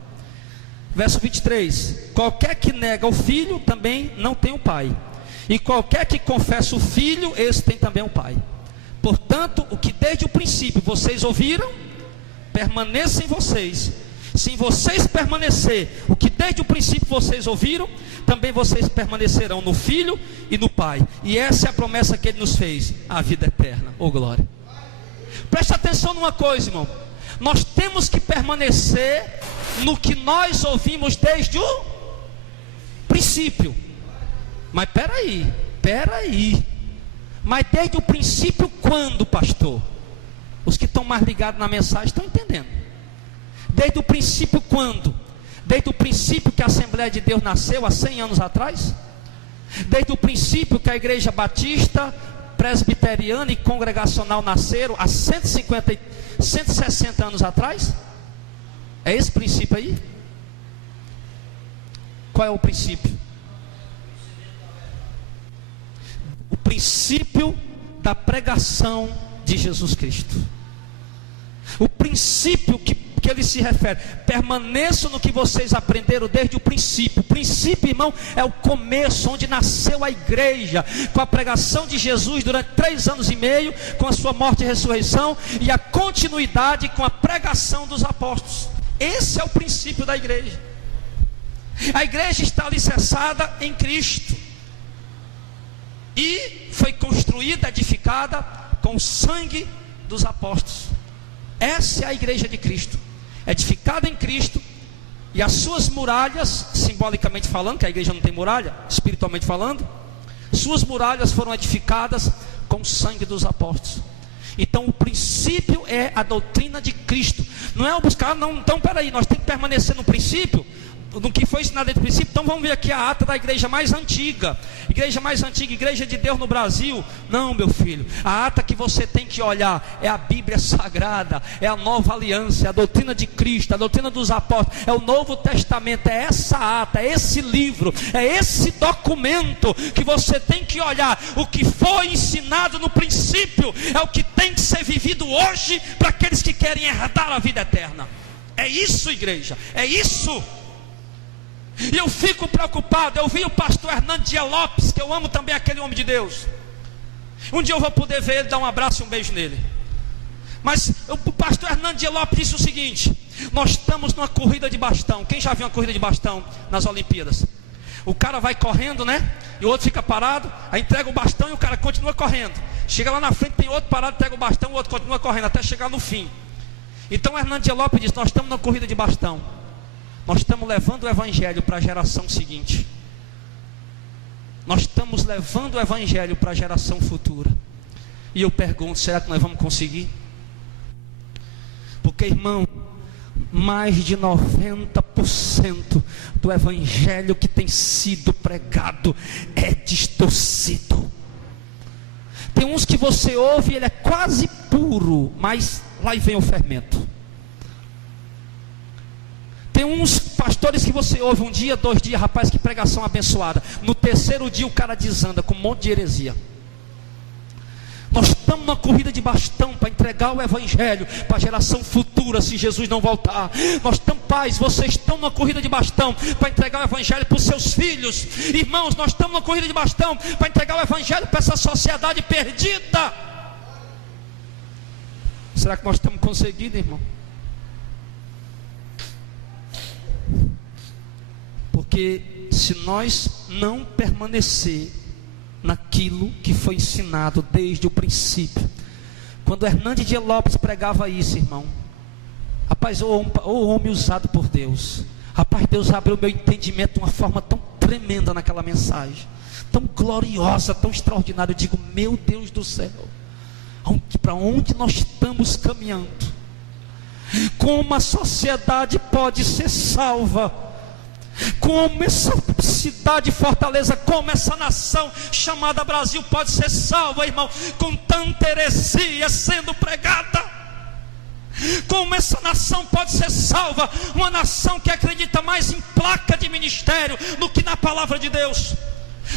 Verso 23: qualquer que nega o filho também não tem um pai, e qualquer que confessa o filho, esse tem também um pai. Portanto, o que desde o princípio vocês ouviram, permaneça em vocês. Se em vocês permanecer o que desde o princípio vocês ouviram, também vocês permanecerão no Filho e no Pai. E essa é a promessa que Ele nos fez, a vida eterna. Oh glória! Preste atenção numa coisa, irmão. Nós temos que permanecer no que nós ouvimos desde o princípio. Mas peraí. Mas desde o princípio quando, pastor? Os que estão mais ligados na mensagem estão entendendo. Desde o princípio quando? Desde o princípio que a Assembleia de Deus nasceu há 100 anos atrás? Desde o princípio que a Igreja Batista, Presbiteriana e Congregacional nasceram há 160 anos atrás? É esse princípio aí? Qual é o princípio? O princípio da pregação de Jesus Cristo. O princípio que ele se refere: permaneçam no que vocês aprenderam desde o princípio. O princípio, irmão, é o começo, onde nasceu a igreja, com a pregação de Jesus durante 3 anos e meio, com a sua morte e ressurreição, e a continuidade com a pregação dos apóstolos. Esse é o princípio da igreja. A igreja está alicerçada em Cristo, e foi construída, edificada com o sangue dos apóstolos. Essa é a igreja de Cristo, edificada em Cristo, e as suas muralhas, simbolicamente falando, que a igreja não tem muralha, espiritualmente falando, suas muralhas foram edificadas com o sangue dos apóstolos. Então o princípio é a doutrina de Cristo. Não é buscar, não, então peraí, nós temos que permanecer no princípio, no que foi ensinado desde o princípio. Então vamos ver aqui a ata da igreja mais antiga, igreja de Deus no Brasil. Não, meu filho, a ata que você tem que olhar é a Bíblia Sagrada, é a nova aliança, é a doutrina de Cristo, a doutrina dos apóstolos, é o Novo Testamento. É essa ata, é esse livro, é esse documento que você tem que olhar. O que foi ensinado no princípio é o que tem que ser vivido hoje para aqueles que querem herdar a vida eterna. É isso, igreja, é isso. E eu fico preocupado. Eu vi o pastor Hernando Dias Lopes, que eu amo também, aquele homem de Deus. Um dia eu vou poder ver ele, dar um abraço e um beijo nele. Mas o pastor Hernando Dias Lopes disse o seguinte: nós estamos numa corrida de bastão. Quem já viu uma corrida de bastão nas Olimpíadas? O cara vai correndo, né? E o outro fica parado, aí entrega o bastão e o cara continua correndo. Chega lá na frente, tem outro parado, pega o bastão, o outro continua correndo até chegar no fim. Então Hernandes Lopes diz: nós estamos na corrida de bastão, nós estamos levando o evangelho para a geração seguinte, nós estamos levando o evangelho para a geração futura. E eu pergunto: será que nós vamos conseguir? Porque, irmão, mais de 90% do evangelho que tem sido pregado é distorcido. Tem uns que você ouve e ele é quase puro, mas lá vem o fermento. Tem uns pastores que você ouve um dia, 2 dias, rapaz, que pregação abençoada. No 3º dia o cara desanda com um monte de heresia. Nós estamos na corrida de bastão para entregar o evangelho para a geração futura, se Jesus não voltar. Nós estamos, pais, vocês estão na corrida de bastão para entregar o evangelho para os seus filhos. Irmãos, nós estamos na corrida de bastão para entregar o evangelho para essa sociedade perdida. Será que nós estamos conseguindo, irmão? Porque se nós não permanecer naquilo que foi ensinado desde o princípio, quando Hernandes Dias Lopes pregava isso, irmão, rapaz, o homem usado por Deus, rapaz, Deus abriu o meu entendimento de uma forma tão tremenda naquela mensagem, tão gloriosa, tão extraordinária. Eu digo: meu Deus do céu, para onde nós estamos caminhando? Como a sociedade pode ser salva? Como essa cidade Fortaleza, como essa nação chamada Brasil pode ser salva, irmão, com tanta heresia sendo pregada? Como essa nação pode ser salva? Uma nação que acredita mais em placa de ministério do que na palavra de Deus.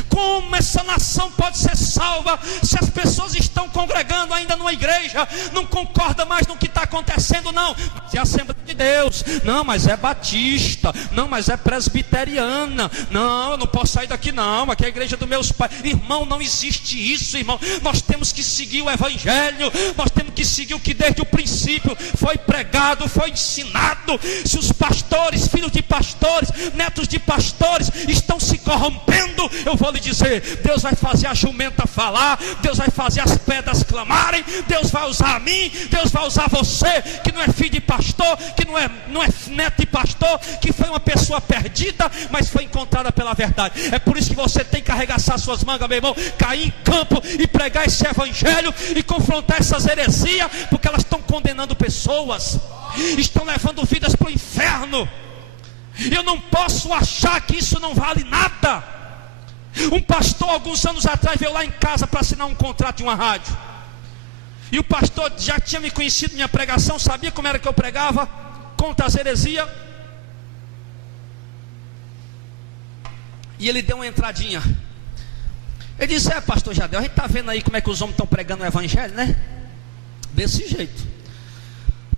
Como essa nação pode ser salva se as pessoas estão congregando ainda numa igreja, não concorda mais no que está acontecendo? Não, mas é Assembleia de Deus, não, mas é batista, não, mas é presbiteriana, não, eu não posso sair daqui não, aqui é a igreja dos meus pais. Irmão, não existe isso, irmão. Nós temos que seguir o evangelho, nós temos que seguir o que desde o princípio foi pregado, foi ensinado. Se os pastores, filhos de pastores, netos de pastores estão se corrompendo, eu vou lhe dizer: Deus vai fazer a jumenta falar, Deus vai fazer as pedras clamarem, Deus vai usar a mim, Deus vai usar você, que não é filho de pastor, que não é neto de pastor, que foi uma pessoa perdida, mas foi encontrada pela verdade. É por isso que você tem que arregaçar suas mangas, meu irmão, cair em campo e pregar esse evangelho e confrontar essas heresias, porque elas estão condenando pessoas, estão levando vidas para o inferno. Eu não posso achar que isso não vale nada. Um pastor, alguns anos atrás, veio lá em casa para assinar um contrato de uma rádio. E o pastor já tinha me conhecido, minha pregação, sabia como era que eu pregava, contra as heresias. E ele deu uma entradinha. Ele disse: pastor Jadel, a gente está vendo aí como é que os homens estão pregando o evangelho, né? Desse jeito.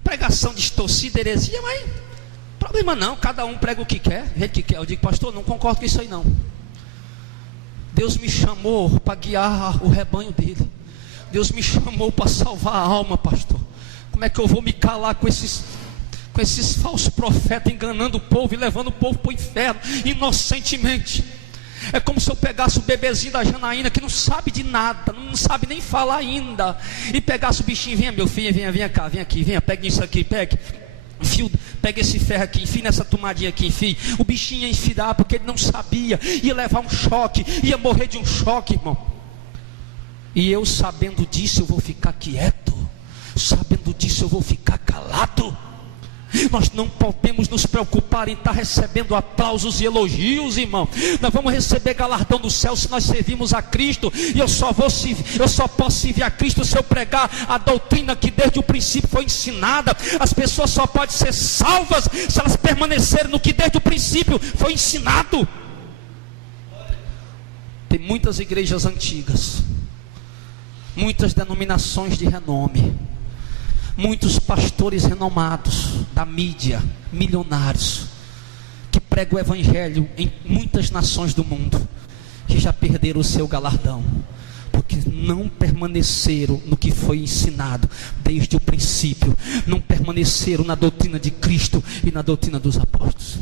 Pregação distorcida, heresia, mas problema não, cada um prega o que quer, do jeito que quer. Eu digo: pastor, não concordo com isso aí não. Deus me chamou para guiar o rebanho dele. Deus me chamou para salvar a alma, pastor. Como é que eu vou me calar com esses falsos profetas enganando o povo e levando o povo para o inferno inocentemente? É como se eu pegasse o bebezinho da Janaína, que não sabe de nada, não sabe nem falar ainda, e pegasse o bichinho: venha meu filho, venha cá, vem aqui, venha, pegue isso aqui, pegue. Pega esse ferro aqui, enfia nessa tomadinha aqui, enfia. O bichinho ia enfiar porque ele não sabia, ia levar um choque, ia morrer de um choque, irmão. E eu, sabendo disso, eu vou ficar quieto, sabendo disso, eu vou ficar calado. Nós não podemos nos preocupar em estar recebendo aplausos e elogios, irmão. Nós vamos receber galardão no céu se nós servirmos a Cristo. E eu só posso servir a Cristo se eu pregar a doutrina que desde o princípio foi ensinada. As pessoas só podem ser salvas se elas permanecerem no que desde o princípio foi ensinado. Tem muitas igrejas antigas, muitas denominações de renome, muitos pastores renomados da mídia, milionários, que pregam o evangelho em muitas nações do mundo, que já perderam o seu galardão, porque não permaneceram no que foi ensinado desde o princípio, não permaneceram na doutrina de Cristo e na doutrina dos apóstolos.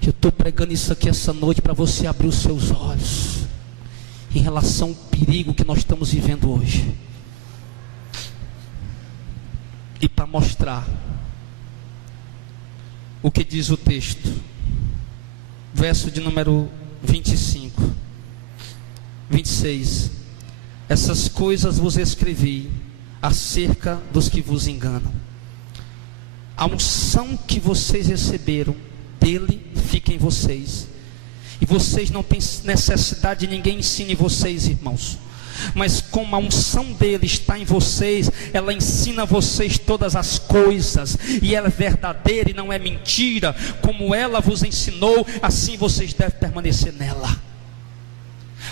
Eu estou pregando isso aqui essa noite para você abrir os seus olhos em relação ao perigo que nós estamos vivendo hoje. E para mostrar o que diz o texto, verso de número 25, 26: essas coisas vos escrevi acerca dos que vos enganam. A unção que vocês receberam dele fica em vocês, e vocês não têm necessidade de ninguém ensine vocês, irmãos. Mas como a unção dele está em vocês, ela ensina vocês todas as coisas, e ela é verdadeira e não é mentira. Como ela vos ensinou, assim vocês devem permanecer nela.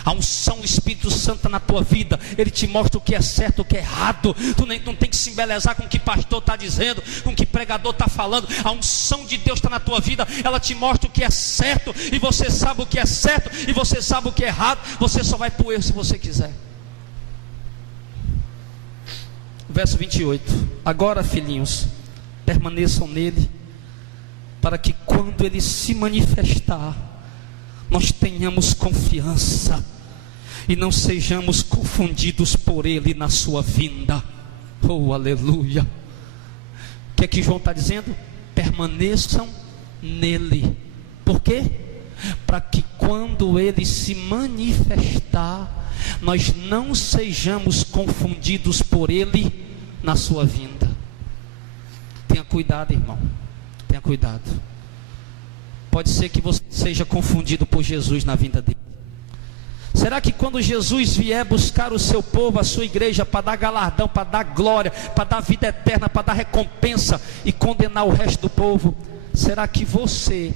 A unção do Espírito Santo na tua vida, ele te mostra o que é certo, o que é errado. Tu não tem que se embelezar com o que pastor está dizendo, com o que pregador está falando. A unção de Deus está na tua vida, ela te mostra o que é certo, e você sabe o que é certo, e você sabe o que é errado. Você só vai para o erro se você quiser. Verso 28: agora, filhinhos, permaneçam nele, para que quando ele se manifestar, nós tenhamos confiança e não sejamos confundidos por ele na sua vinda. Oh, aleluia! O que é que João está dizendo? Permaneçam nele. Por quê? Para que quando ele se manifestar, nós não sejamos confundidos por ele na sua vinda. Tenha cuidado, irmão, tenha cuidado. Pode ser que você seja confundido por Jesus na vinda dele. Será que quando Jesus vier buscar o seu povo, a sua igreja, para dar galardão, para dar glória, para dar vida eterna, para dar recompensa e condenar o resto do povo, será que você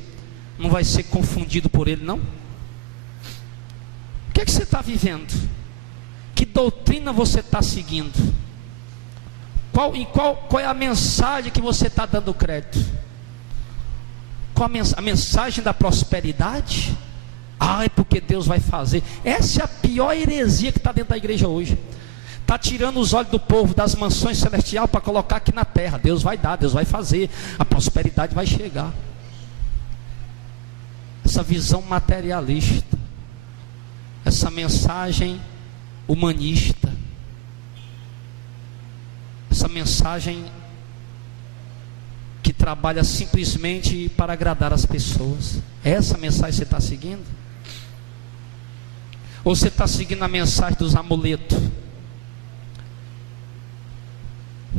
não vai ser confundido por ele, não? O que é que você está vivendo? Que doutrina você está seguindo? Qual é a mensagem que você está dando crédito? Qual a mensagem da prosperidade? É porque Deus vai fazer. Essa é a pior heresia que está dentro da igreja hoje. Está tirando os olhos do povo das mansões celestiais para colocar aqui na terra. Deus vai dar, Deus vai fazer, a prosperidade vai chegar. Essa visão materialista, essa mensagem humanista, essa mensagem que trabalha simplesmente para agradar as pessoas. Essa mensagem você está seguindo? Ou você está seguindo a mensagem dos amuletos?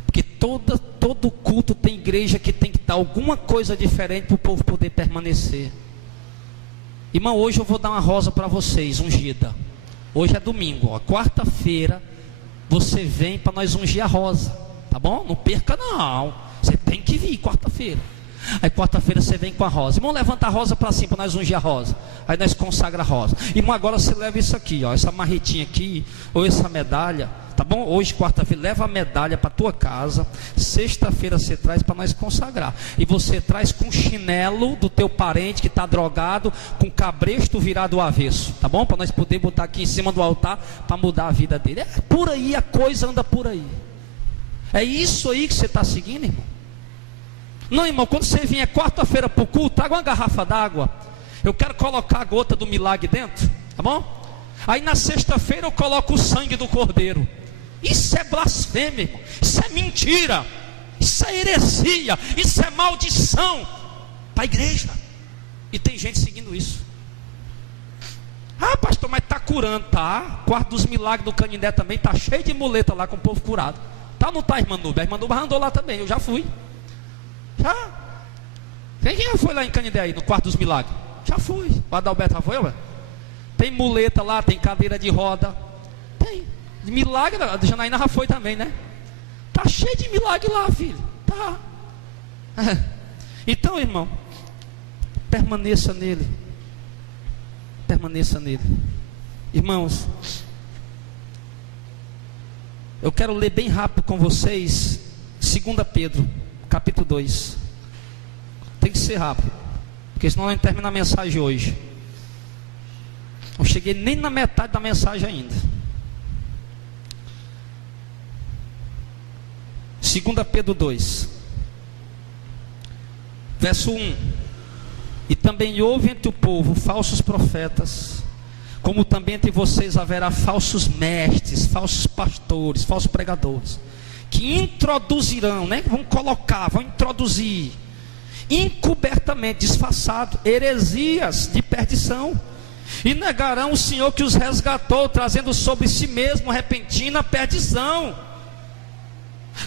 Porque todo culto tem igreja que tem que dar alguma coisa diferente para o povo poder permanecer. Irmão, hoje eu vou dar uma rosa para vocês, ungida. Hoje é domingo, quarta-feira você vem para nós ungir a rosa, tá bom? Não perca não, você tem que vir quarta-feira. Aí quarta-feira você vem com a rosa. Irmão, levanta a rosa para cima para nós ungir a rosa. Aí nós consagra a rosa. Irmão, agora você leva isso aqui, ó, essa marretinha aqui, ou essa medalha, tá bom? Hoje, quarta-feira, leva a medalha para tua casa. Sexta-feira você traz para nós consagrar. E você traz com chinelo do teu parente que está drogado, com cabresto virado ao avesso, tá bom? Para nós poder botar aqui em cima do altar para mudar a vida dele. É por aí, a coisa anda por aí. É isso aí que você está seguindo, irmão? Não, irmão, quando você vier quarta-feira para o culto, traga uma garrafa d'água. Eu quero colocar a gota do milagre dentro, tá bom? Aí na sexta-feira eu coloco o sangue do cordeiro. Isso é blasfêmia, irmão. Isso é mentira. Isso é heresia. Isso é maldição para a igreja. E tem gente seguindo isso. Pastor, mas está curando, tá? Quarto dos milagres do Canindé também está cheio de muleta lá com o povo curado. Tá ou não tá, irmã Nubia? A irmã Nubia andou lá também, eu já fui. Já. Quem já foi lá em Canindé aí, no quarto dos milagres? Já fui. O Adalberto já foi, ué? Tem muleta lá, tem cadeira de roda. Tem. De milagre, a Janaína já foi também, né? Tá cheio de milagre lá, filho. Tá. Então, irmão, permaneça nele. Permaneça nele. Irmãos, eu quero ler bem rápido com vocês 2 Pedro, capítulo 2. Tem que ser rápido, porque senão não termina a mensagem hoje. Não cheguei nem na metade da mensagem ainda. 2 Pedro 2, verso 1. E também houve entre o povo falsos profetas, como também entre vocês haverá falsos mestres, falsos pastores, falsos pregadores, que introduzirão, né? Vão introduzir encobertamente, disfarçado, heresias de perdição, e negarão o Senhor que os resgatou, trazendo sobre si mesmo repentina perdição.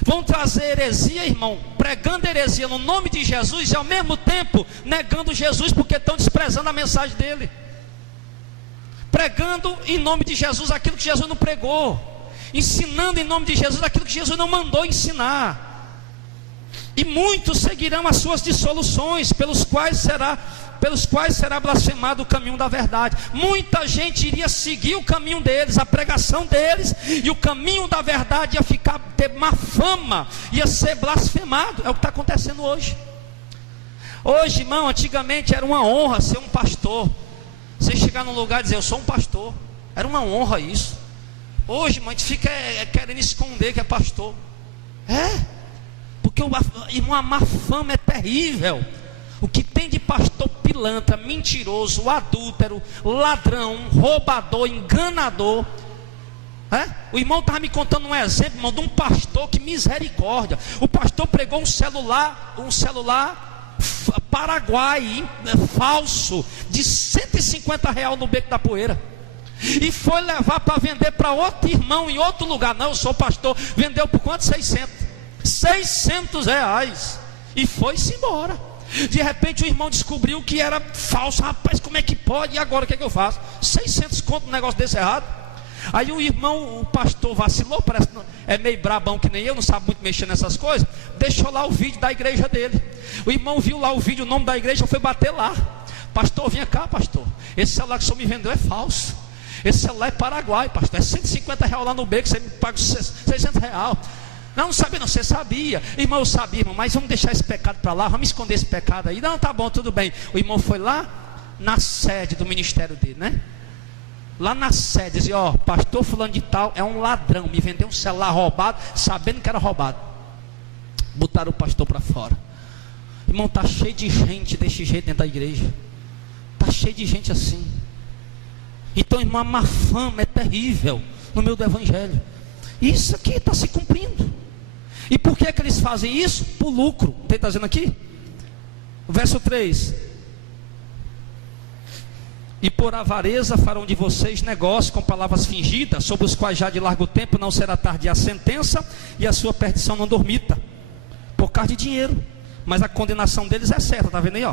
Vão trazer heresia, irmão, pregando heresia no nome de Jesus e ao mesmo tempo negando Jesus, porque estão desprezando a mensagem dele, pregando em nome de Jesus aquilo que Jesus não pregou, ensinando em nome de Jesus aquilo que Jesus não mandou ensinar. E muitos seguirão as suas dissoluções, pelos quais será blasfemado o caminho da verdade. Muita gente iria seguir o caminho deles, a pregação deles, e o caminho da verdade ia ter má fama, ia ser blasfemado. É o que está acontecendo hoje. Hoje, irmão, antigamente era uma honra ser um pastor. Você chegar num lugar e dizer, eu sou um pastor, era uma honra isso. Hoje, irmão, a gente fica querendo esconder que é pastor. Porque, irmão, a má fama é terrível. O que tem de pastor pilantra, mentiroso, adúltero, ladrão, roubador, enganador. O irmão estava me contando um exemplo, irmão, de um pastor, que misericórdia. O pastor pregou um celular Paraguai falso, de R$150 no Beco da Poeira, e foi levar para vender para outro irmão em outro lugar. Não, eu sou pastor. Vendeu por quanto? 600 reais, e foi-se embora. De repente o irmão descobriu que era falso. Rapaz, como é que pode? E agora o que é que eu faço? 600 conto um negócio desse errado. Aí o pastor vacilou, parece que é meio brabão que nem eu, não sabe muito mexer nessas coisas. Deixou lá o vídeo da igreja dele. O irmão viu lá o vídeo, o nome da igreja, foi bater lá. Pastor, vinha cá, pastor, esse celular que o senhor me vendeu é falso. Esse celular é Paraguai, pastor, é R$150 lá no beco, você me paga R$600. Não sabia, não, você sabia. Irmão, eu sabia, irmão, mas vamos deixar esse pecado para lá, vamos esconder esse pecado aí. Não, tá bom, tudo bem. O irmão foi lá na sede do ministério dele, né? Lá na sede, dizia, pastor fulano de tal é um ladrão, me vendeu um celular roubado, sabendo que era roubado. Botaram o pastor para fora. Irmão, está cheio de gente desse jeito dentro da igreja. Está cheio de gente assim. Então, irmão, a má fama é terrível no meio do evangelho. Isso aqui está se cumprindo. E por que eles fazem isso? Por lucro. Tem está dizendo aqui? Verso 3. E por avareza farão de vocês negócio com palavras fingidas, sobre os quais já de largo tempo não será tardia a sentença, e a sua perdição não dormita, por causa de dinheiro. Mas a condenação deles é certa, está vendo aí?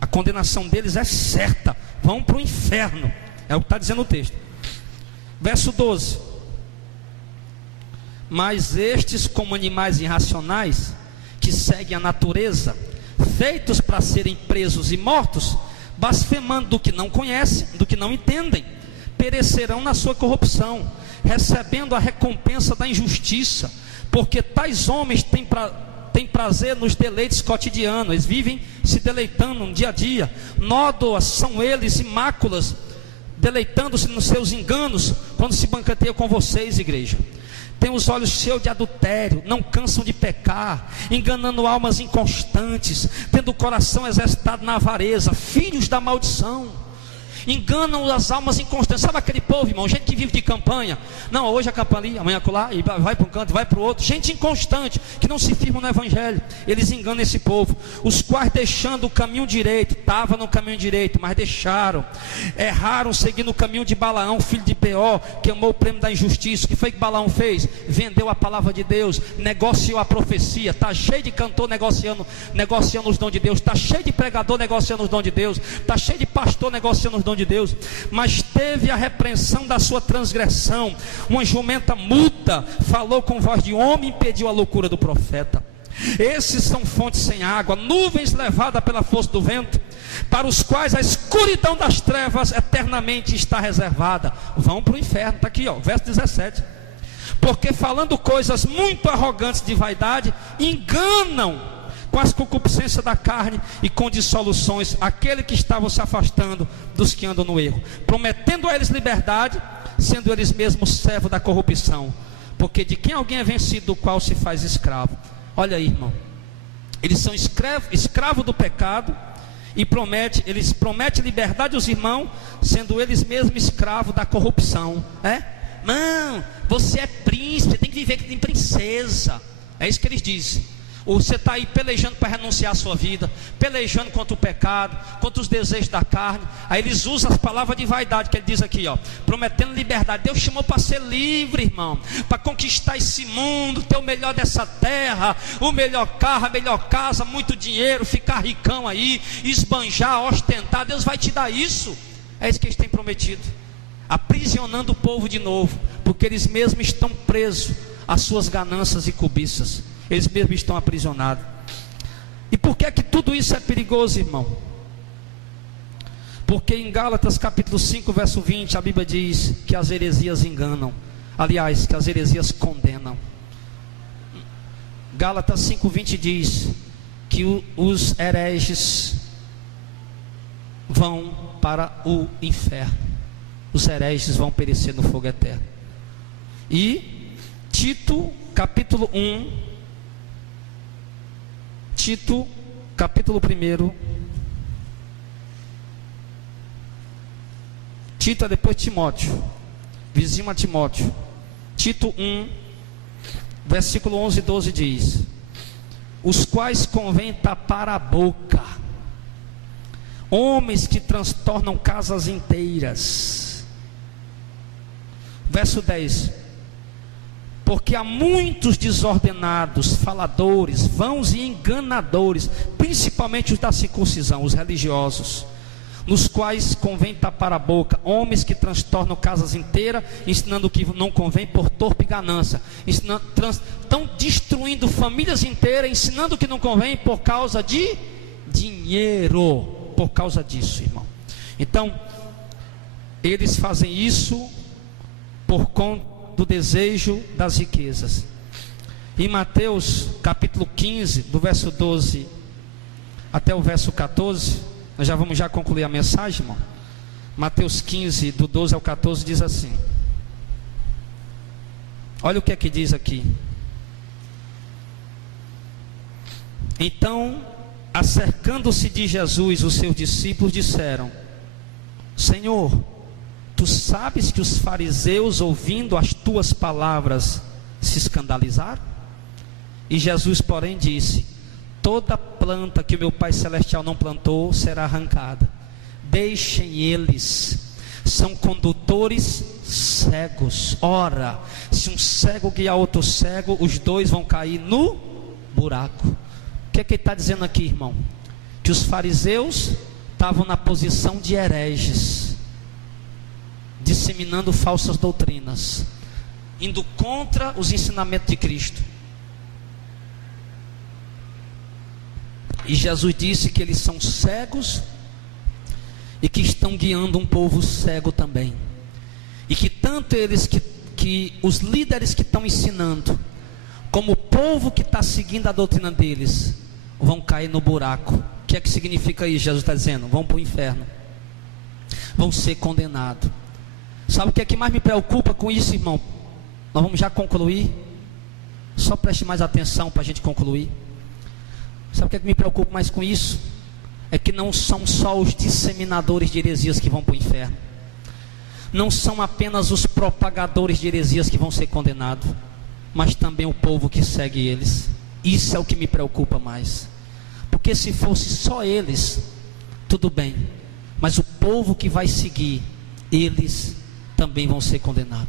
A condenação deles é certa, vão para o inferno. É o que está dizendo o texto. Verso 12. Mas estes, como animais irracionais, que seguem a natureza, feitos para serem presos e mortos, blasfemando do que não conhecem, do que não entendem, perecerão na sua corrupção, recebendo a recompensa da injustiça, porque tais homens têm prazer nos deleites cotidianos, eles vivem se deleitando no dia a dia. Nódoas são eles e máculas, deleitando-se nos seus enganos, quando se banqueteia com vocês, igreja. Tem os olhos cheios de adultério, não cansam de pecar, enganando almas inconstantes, tendo o coração exercitado na avareza, filhos da maldição. Enganam as almas inconstantes. Sabe aquele povo, irmão, gente que vive de campanha? Não, hoje a campanha ali, amanhã acolá, e vai para um canto, vai para o outro. Gente inconstante, que não se firma no evangelho. Eles enganam esse povo, os quais deixando o caminho direito, estavam no caminho direito, mas deixaram, erraram seguindo o caminho de Balaão, filho de Beor, que amou o prêmio da injustiça. O que foi que Balaão fez? Vendeu a palavra de Deus, negociou a profecia. Está cheio de cantor negociando os dons de Deus, está cheio de pregador negociando os dons de Deus, está cheio de pastor negociando os dons de Deus. Mas teve a repreensão da sua transgressão, uma jumenta muda falou com voz de homem, impediu a loucura do profeta. Esses são fontes sem água, nuvens levadas pela força do vento, para os quais a escuridão das trevas eternamente está reservada. Vão para o inferno. Está aqui, verso 17. Porque falando coisas muito arrogantes de vaidade, enganam com as concupiscências da carne e com dissoluções aquele que estavam se afastando dos que andam no erro, prometendo a eles liberdade, sendo eles mesmos servos da corrupção, porque de quem alguém é vencido, do qual se faz escravo. Olha aí, irmão, eles são escravos do pecado, e eles prometem liberdade aos irmãos, sendo eles mesmos escravos da corrupção. Não, você é príncipe, tem que viver que tem princesa. É isso que eles dizem. Ou você está aí pelejando para renunciar à sua vida, pelejando contra o pecado, contra os desejos da carne. Aí eles usam as palavras de vaidade que ele diz aqui, ó, prometendo liberdade. Deus chamou para ser livre, irmão, para conquistar esse mundo, ter o melhor dessa terra, o melhor carro, a melhor casa, muito dinheiro, ficar ricão aí, esbanjar, ostentar. Deus vai te dar isso. É isso que eles têm prometido, aprisionando o povo de novo, porque eles mesmos estão presos às suas ganâncias e cobiças. Eles mesmos estão aprisionados. E por que é que tudo isso é perigoso, irmão? Porque em Gálatas capítulo 5 verso 20 a Bíblia diz que as heresias enganam. Aliás, que as heresias condenam. Gálatas 5:20 diz que os hereges vão para o inferno. Os hereges vão perecer no fogo eterno. E Tito capítulo 1, Tito, capítulo 1. Tito é depois Timóteo, vizinho a Timóteo. Tito 1, versículo 11 e 12 diz: os quais convém tapar a boca, homens que transtornam casas inteiras. Verso 10: porque há muitos desordenados, faladores, vãos e enganadores, principalmente os da circuncisão, os religiosos, nos quais convém tapar a boca, homens que transtornam casas inteiras, ensinando o que não convém por torpe ganância, estão destruindo famílias inteiras, ensinando o que não convém por causa de dinheiro, por causa disso, irmão. Então, eles fazem isso por conta do desejo das riquezas. Em Mateus capítulo 15, do verso 12 até o verso 14, nós já vamos concluir a mensagem, irmão. Mateus 15, do 12 ao 14 diz assim. Olha o que é que diz aqui. Então, acercando-se de Jesus, os seus discípulos disseram: Senhor, tu sabes que os fariseus, ouvindo as tuas palavras, se escandalizaram? E Jesus, porém, disse: toda planta que o meu Pai Celestial não plantou será arrancada. Deixem eles, são condutores cegos. Ora, se um cego guiar outro cego, os dois vão cair no buraco. O que é que ele está dizendo aqui, irmão? Que os fariseus estavam na posição de hereges, disseminando falsas doutrinas, indo contra os ensinamentos de Cristo. E Jesus disse que eles são cegos e que estão guiando um povo cego também. E que tanto eles que os líderes que estão ensinando, como o povo que está seguindo a doutrina deles, vão cair no buraco. O que é que significa isso? Jesus está dizendo: vão para o inferno, vão ser condenados. Sabe o que é que mais me preocupa com isso, irmão? Nós vamos já concluir. Só preste mais atenção para a gente concluir. Sabe o que é que me preocupa mais com isso? É que não são só os disseminadores de heresias que vão para o inferno. Não são apenas os propagadores de heresias que vão ser condenados, mas também o povo que segue eles. Isso é o que me preocupa mais. Porque se fosse só eles, tudo bem. Mas o povo que vai seguir, eles também vão ser condenados.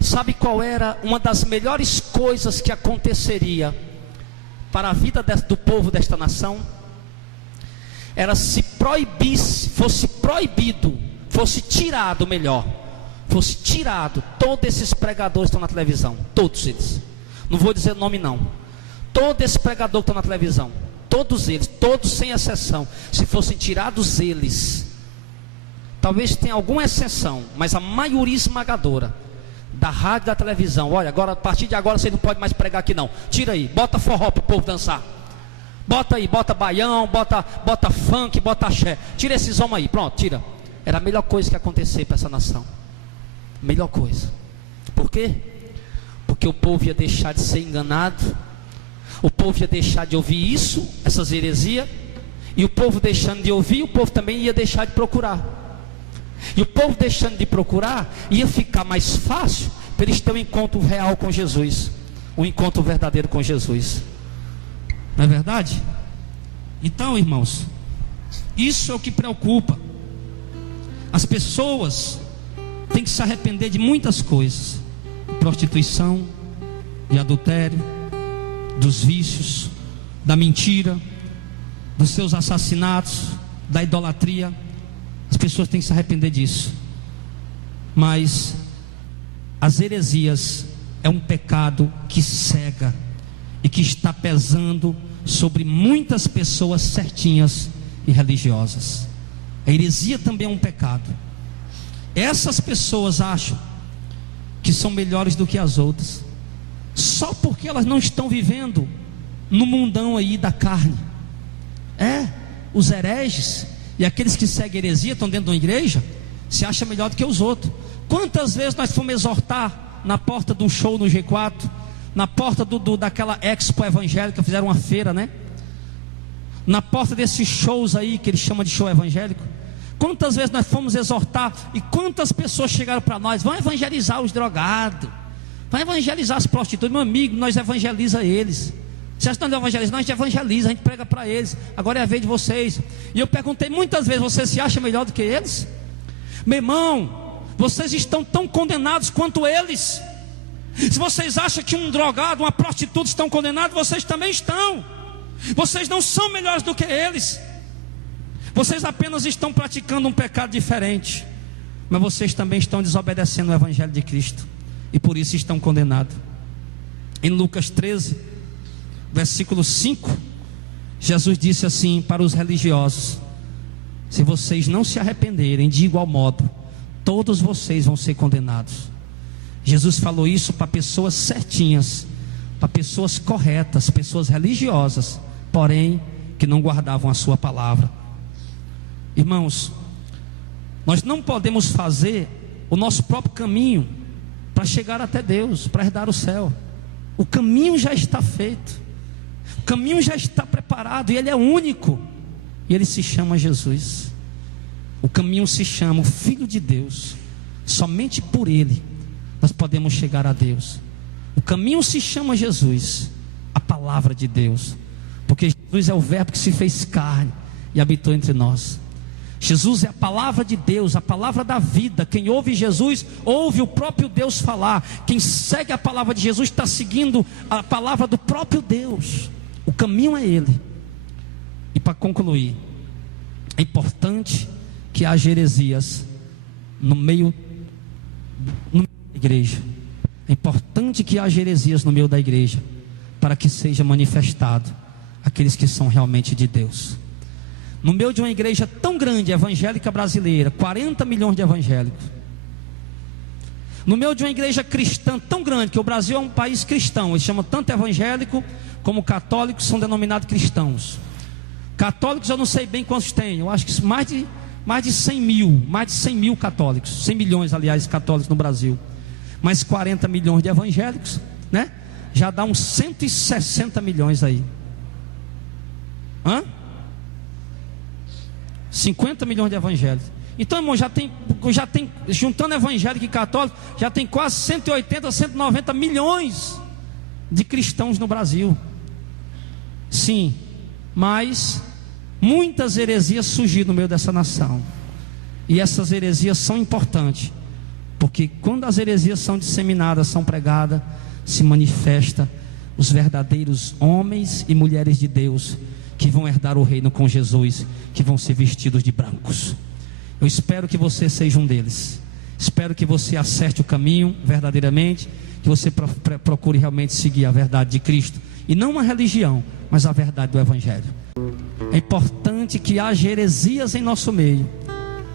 Sabe qual era uma das melhores coisas que aconteceria para a vida do povo desta nação? Era se proibisse, fosse proibido, fosse tirado, melhor, fosse tirado todos esses pregadores que estão na televisão, todos eles, não vou dizer nome não, todo esse pregador que está na televisão, todos eles, todos sem exceção, se fossem tirados eles, talvez tenha alguma exceção, mas a maioria esmagadora da rádio e da televisão: olha, agora, a partir de agora você não pode mais pregar aqui não, tira aí, bota forró para o povo dançar, bota aí, bota baião, bota funk, bota axé, tira esses homens aí, pronto, tira. Era a melhor coisa que ia acontecer para essa nação, melhor coisa. Por quê? Porque o povo ia deixar de ser enganado, o povo ia deixar de ouvir isso, essas heresias, e o povo deixando de ouvir, o povo também ia deixar de procurar. E o povo deixando de procurar, ia ficar mais fácil para eles terem um encontro real com Jesus, um encontro verdadeiro com Jesus. Não é verdade? Então, irmãos, isso é o que preocupa. As pessoas têm que se arrepender de muitas coisas: prostituição, de adultério, dos vícios, da mentira, dos seus assassinatos, da idolatria. As pessoas têm que se arrepender disso. Mas as heresias é um pecado que cega e que está pesando sobre muitas pessoas certinhas e religiosas. A heresia também é um pecado. Essas pessoas acham que são melhores do que as outras, só porque elas não estão vivendo no mundão aí da carne. Os hereges e aqueles que seguem heresia estão dentro de uma igreja, se acham melhor do que os outros. Quantas vezes nós fomos exortar na porta de um show no G4, na porta daquela expo evangélica, fizeram uma feira, né? Na porta desses shows aí que eles chamam de show evangélico. Quantas vezes nós fomos exortar e quantas pessoas chegaram para nós: vão evangelizar os drogados, vão evangelizar as prostitutas. Meu amigo, nós evangeliza eles. Se nós não evangelizamos, nós evangeliza, a gente prega para eles. Agora é a vez de vocês. E eu perguntei muitas vezes: você se acha melhor do que eles? Meu irmão, vocês estão tão condenados quanto eles. Se vocês acham que um drogado, uma prostituta estão condenados, vocês também estão. Vocês não são melhores do que eles. Vocês apenas estão praticando um pecado diferente, mas vocês também estão desobedecendo o Evangelho de Cristo, e por isso estão condenados. Em Lucas 13, versículo 5, Jesus disse assim para os religiosos: se vocês não se arrependerem, de igual modo, todos vocês vão ser condenados. Jesus falou isso para pessoas certinhas, para pessoas corretas, pessoas religiosas, porém que não guardavam a sua palavra. Irmãos, nós não podemos fazer o nosso próprio caminho para chegar até Deus, para herdar o céu. O caminho já está feito, o caminho já está preparado, e ele é único, e ele se chama Jesus. O caminho se chama o Filho de Deus. Somente por ele nós podemos chegar a Deus. O caminho se chama Jesus, a palavra de Deus, porque Jesus é o verbo que se fez carne e habitou entre nós. Jesus é a palavra de Deus, a palavra da vida. Quem ouve Jesus, ouve o próprio Deus falar. Quem segue a palavra de Jesus está seguindo a palavra do próprio Deus. O caminho é ele. E para concluir, é importante que haja heresias no meio da igreja. É importante que haja heresias no meio da igreja, para que seja manifestado aqueles que são realmente de Deus. No meio de uma igreja tão grande, evangélica brasileira, 40 milhões de evangélicos. No meio de uma igreja cristã tão grande, que o Brasil é um país cristão, eles chamam tanto evangélico como católicos, são denominados cristãos. Católicos eu não sei bem quantos tem, eu acho que mais de 100 mil católicos, 100 milhões aliás católicos no Brasil. Mas 40 milhões de evangélicos, né? Já dá uns 160 milhões aí. 50 milhões de evangélicos. Então, irmão, já tem, juntando evangélico e católico, já tem quase 180, 190 milhões de cristãos no Brasil. Sim, mas muitas heresias surgiram no meio dessa nação. E essas heresias são importantes, porque quando as heresias são disseminadas, são pregadas, se manifesta os verdadeiros homens e mulheres de Deus, que vão herdar o reino com Jesus, que vão ser vestidos de brancos. Eu espero que você seja um deles. Espero que você acerte o caminho verdadeiramente, que você procure realmente seguir a verdade de Cristo, e não uma religião, mas a verdade do Evangelho. É importante que haja heresias em nosso meio,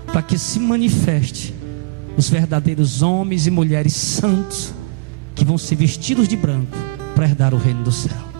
para que se manifeste os verdadeiros homens e mulheres santos, que vão ser vestidos de branco para herdar o reino do céu.